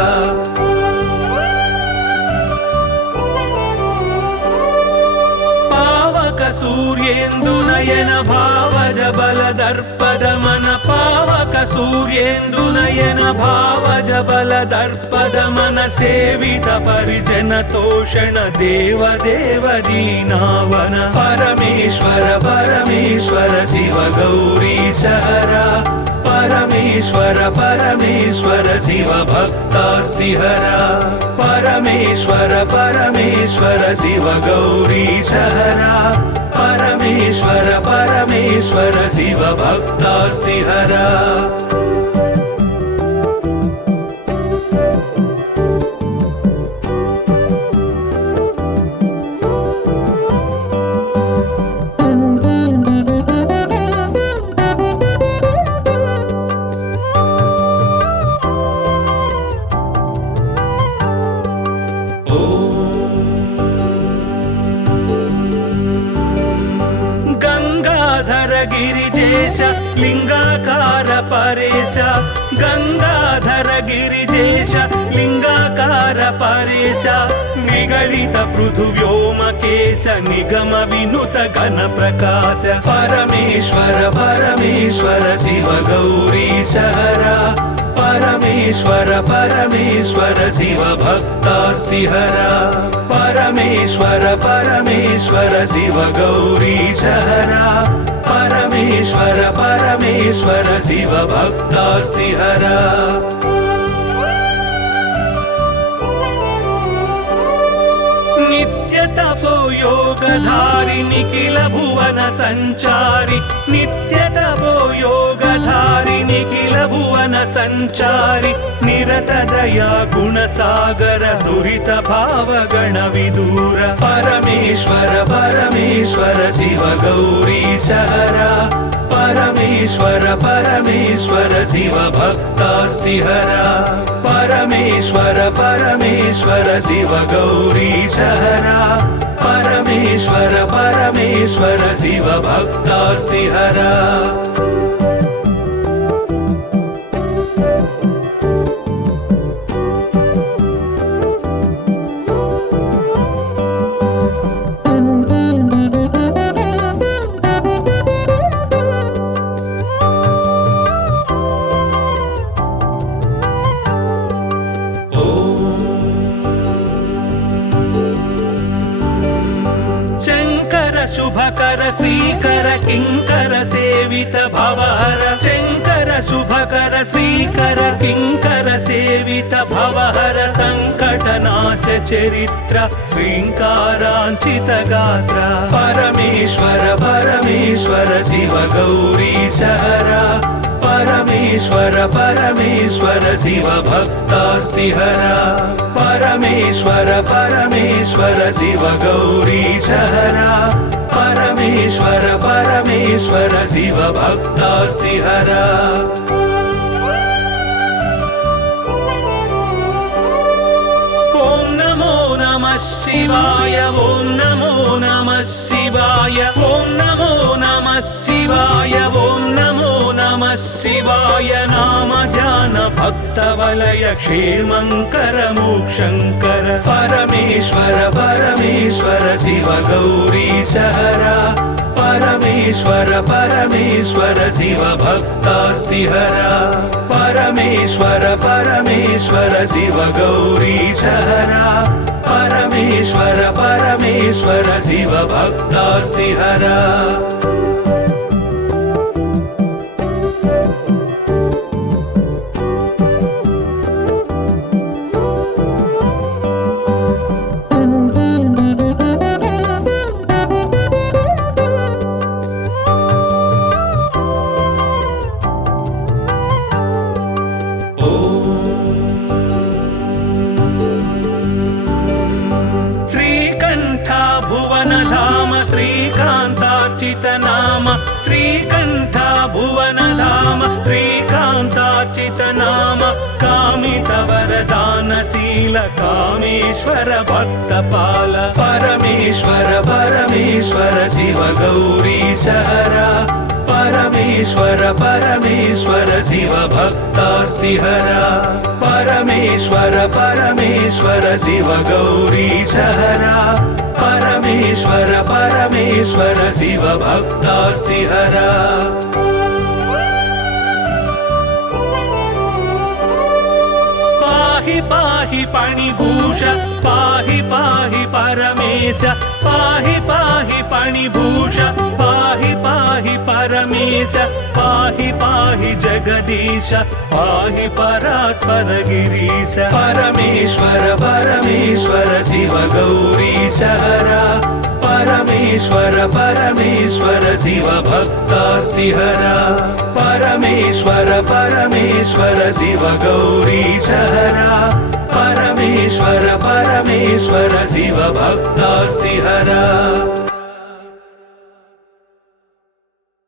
सूर्येन्दुनयन भावज बलदर्पदमन पावक सूर्येन्दुनयन भावज बलदर्पदमन सेवित परिजन तोषण देव देव दीनावन परमेश्वर परमेश्वर शिव गौरीश हरा परमेश्वर परमेश्वर शिव भक्तार्तिहरा परमेश्वर परमेश्वर शिव गौरीश हरा परमेश्वर परमेश्वर शिव भक्तार्तिहरा गिरिजेश लिंगाकार परेश गंगाधर गिरिजेश लिंगाकार परेश निगलित पृथुव्योमकेश निगम विनुत घन प्रकाश परमेश्वर परमेश्वर शिव गौरीश हरा परमेश्वर परमेश्वर शिव भक्तार्तिहरा परमेश्वर परमेश्वर शिव गौरीश हरा परमेश्वर परमेश्वर शिव भक्तार्तिहरा नित्य तपो योगधारि निखिल भुवन संचारि नित्य तपो योगधारि निखिल भुवन संचारि निरत दया गुण सागर दुरित भाव गण विदूर परमेश्वर परमेश्वर शिव गौरीश हरा परमेश्वर परमेश्वर शिव भक्तार्तिहरा परमेश्वर परमेश्वर शिव गौरीश हरा परमेश्वर परमेश्वर शिव भक्तार्तिहरा शुभकर श्रीकर किंकर सेवित भवहर शंकर शुभकर श्रीकर किंकर सेवित भवहर संकटनाश चरित्र श्रींकारांचित गात्र परमेश्वर परमेश्वर शिव गौरीश हरा परमेश्वर परमेश्वर शिव भक्तार्तिहरा परमेश्वर परमेश्वर शिव गौरीश हरा परमेश्वर परमेश्वर शिव भक्तार्तिहरा ओम नमो नमः शिवाय ओम नमो नमः शिवाय ओम नमो नमः शिवाय ओम नमो नमः शिवाय नाम ध्यान भक्त वलय क्षेमंकर मोक्षंकर परमेश्वर परमेश्वर शिव गौरीश हरा परमेश्वर परमेश्वर शिव भक्तार्तिहरा परमेश्वर परमेश्वर शिव गौरीश हरा परमेश्वर परमेश्वर शिव भक्तार्तिहरा भुवनधाम श्रीकान्तार्चित नाम श्रीकण्ठ भुवनधाम श्रीकान्तार्चित नाम कामितवरदानशील कामेश्वर भक्तपाल परमेश्वर परमेश्वर शिव गौरीश हरा परमेश्वर परमेश्वर शिव भक्तार्तिहरा परमेश्वर परमेश्वर शिव गौरीश हरा परमेश्वर परमेश्वर शिव भक्तार्तिहरा पाहि पाहि पणिभूष पाहि पाहि परमेश पाहि पाहि पणिभूष पाहि पाहि परमेश पाहि पाहि जगदीश पाहि परात्पर गिरीश परमेश्वर परमेश्वर शिव गौरीश हरा परमेश्वर परमेश्वर शिव भक्तार्तिहरा परमेश्वर परमेश्वर शिव गौरीश हरा परमेश्वर परमेश्वर शिव भक्तार्तिहरा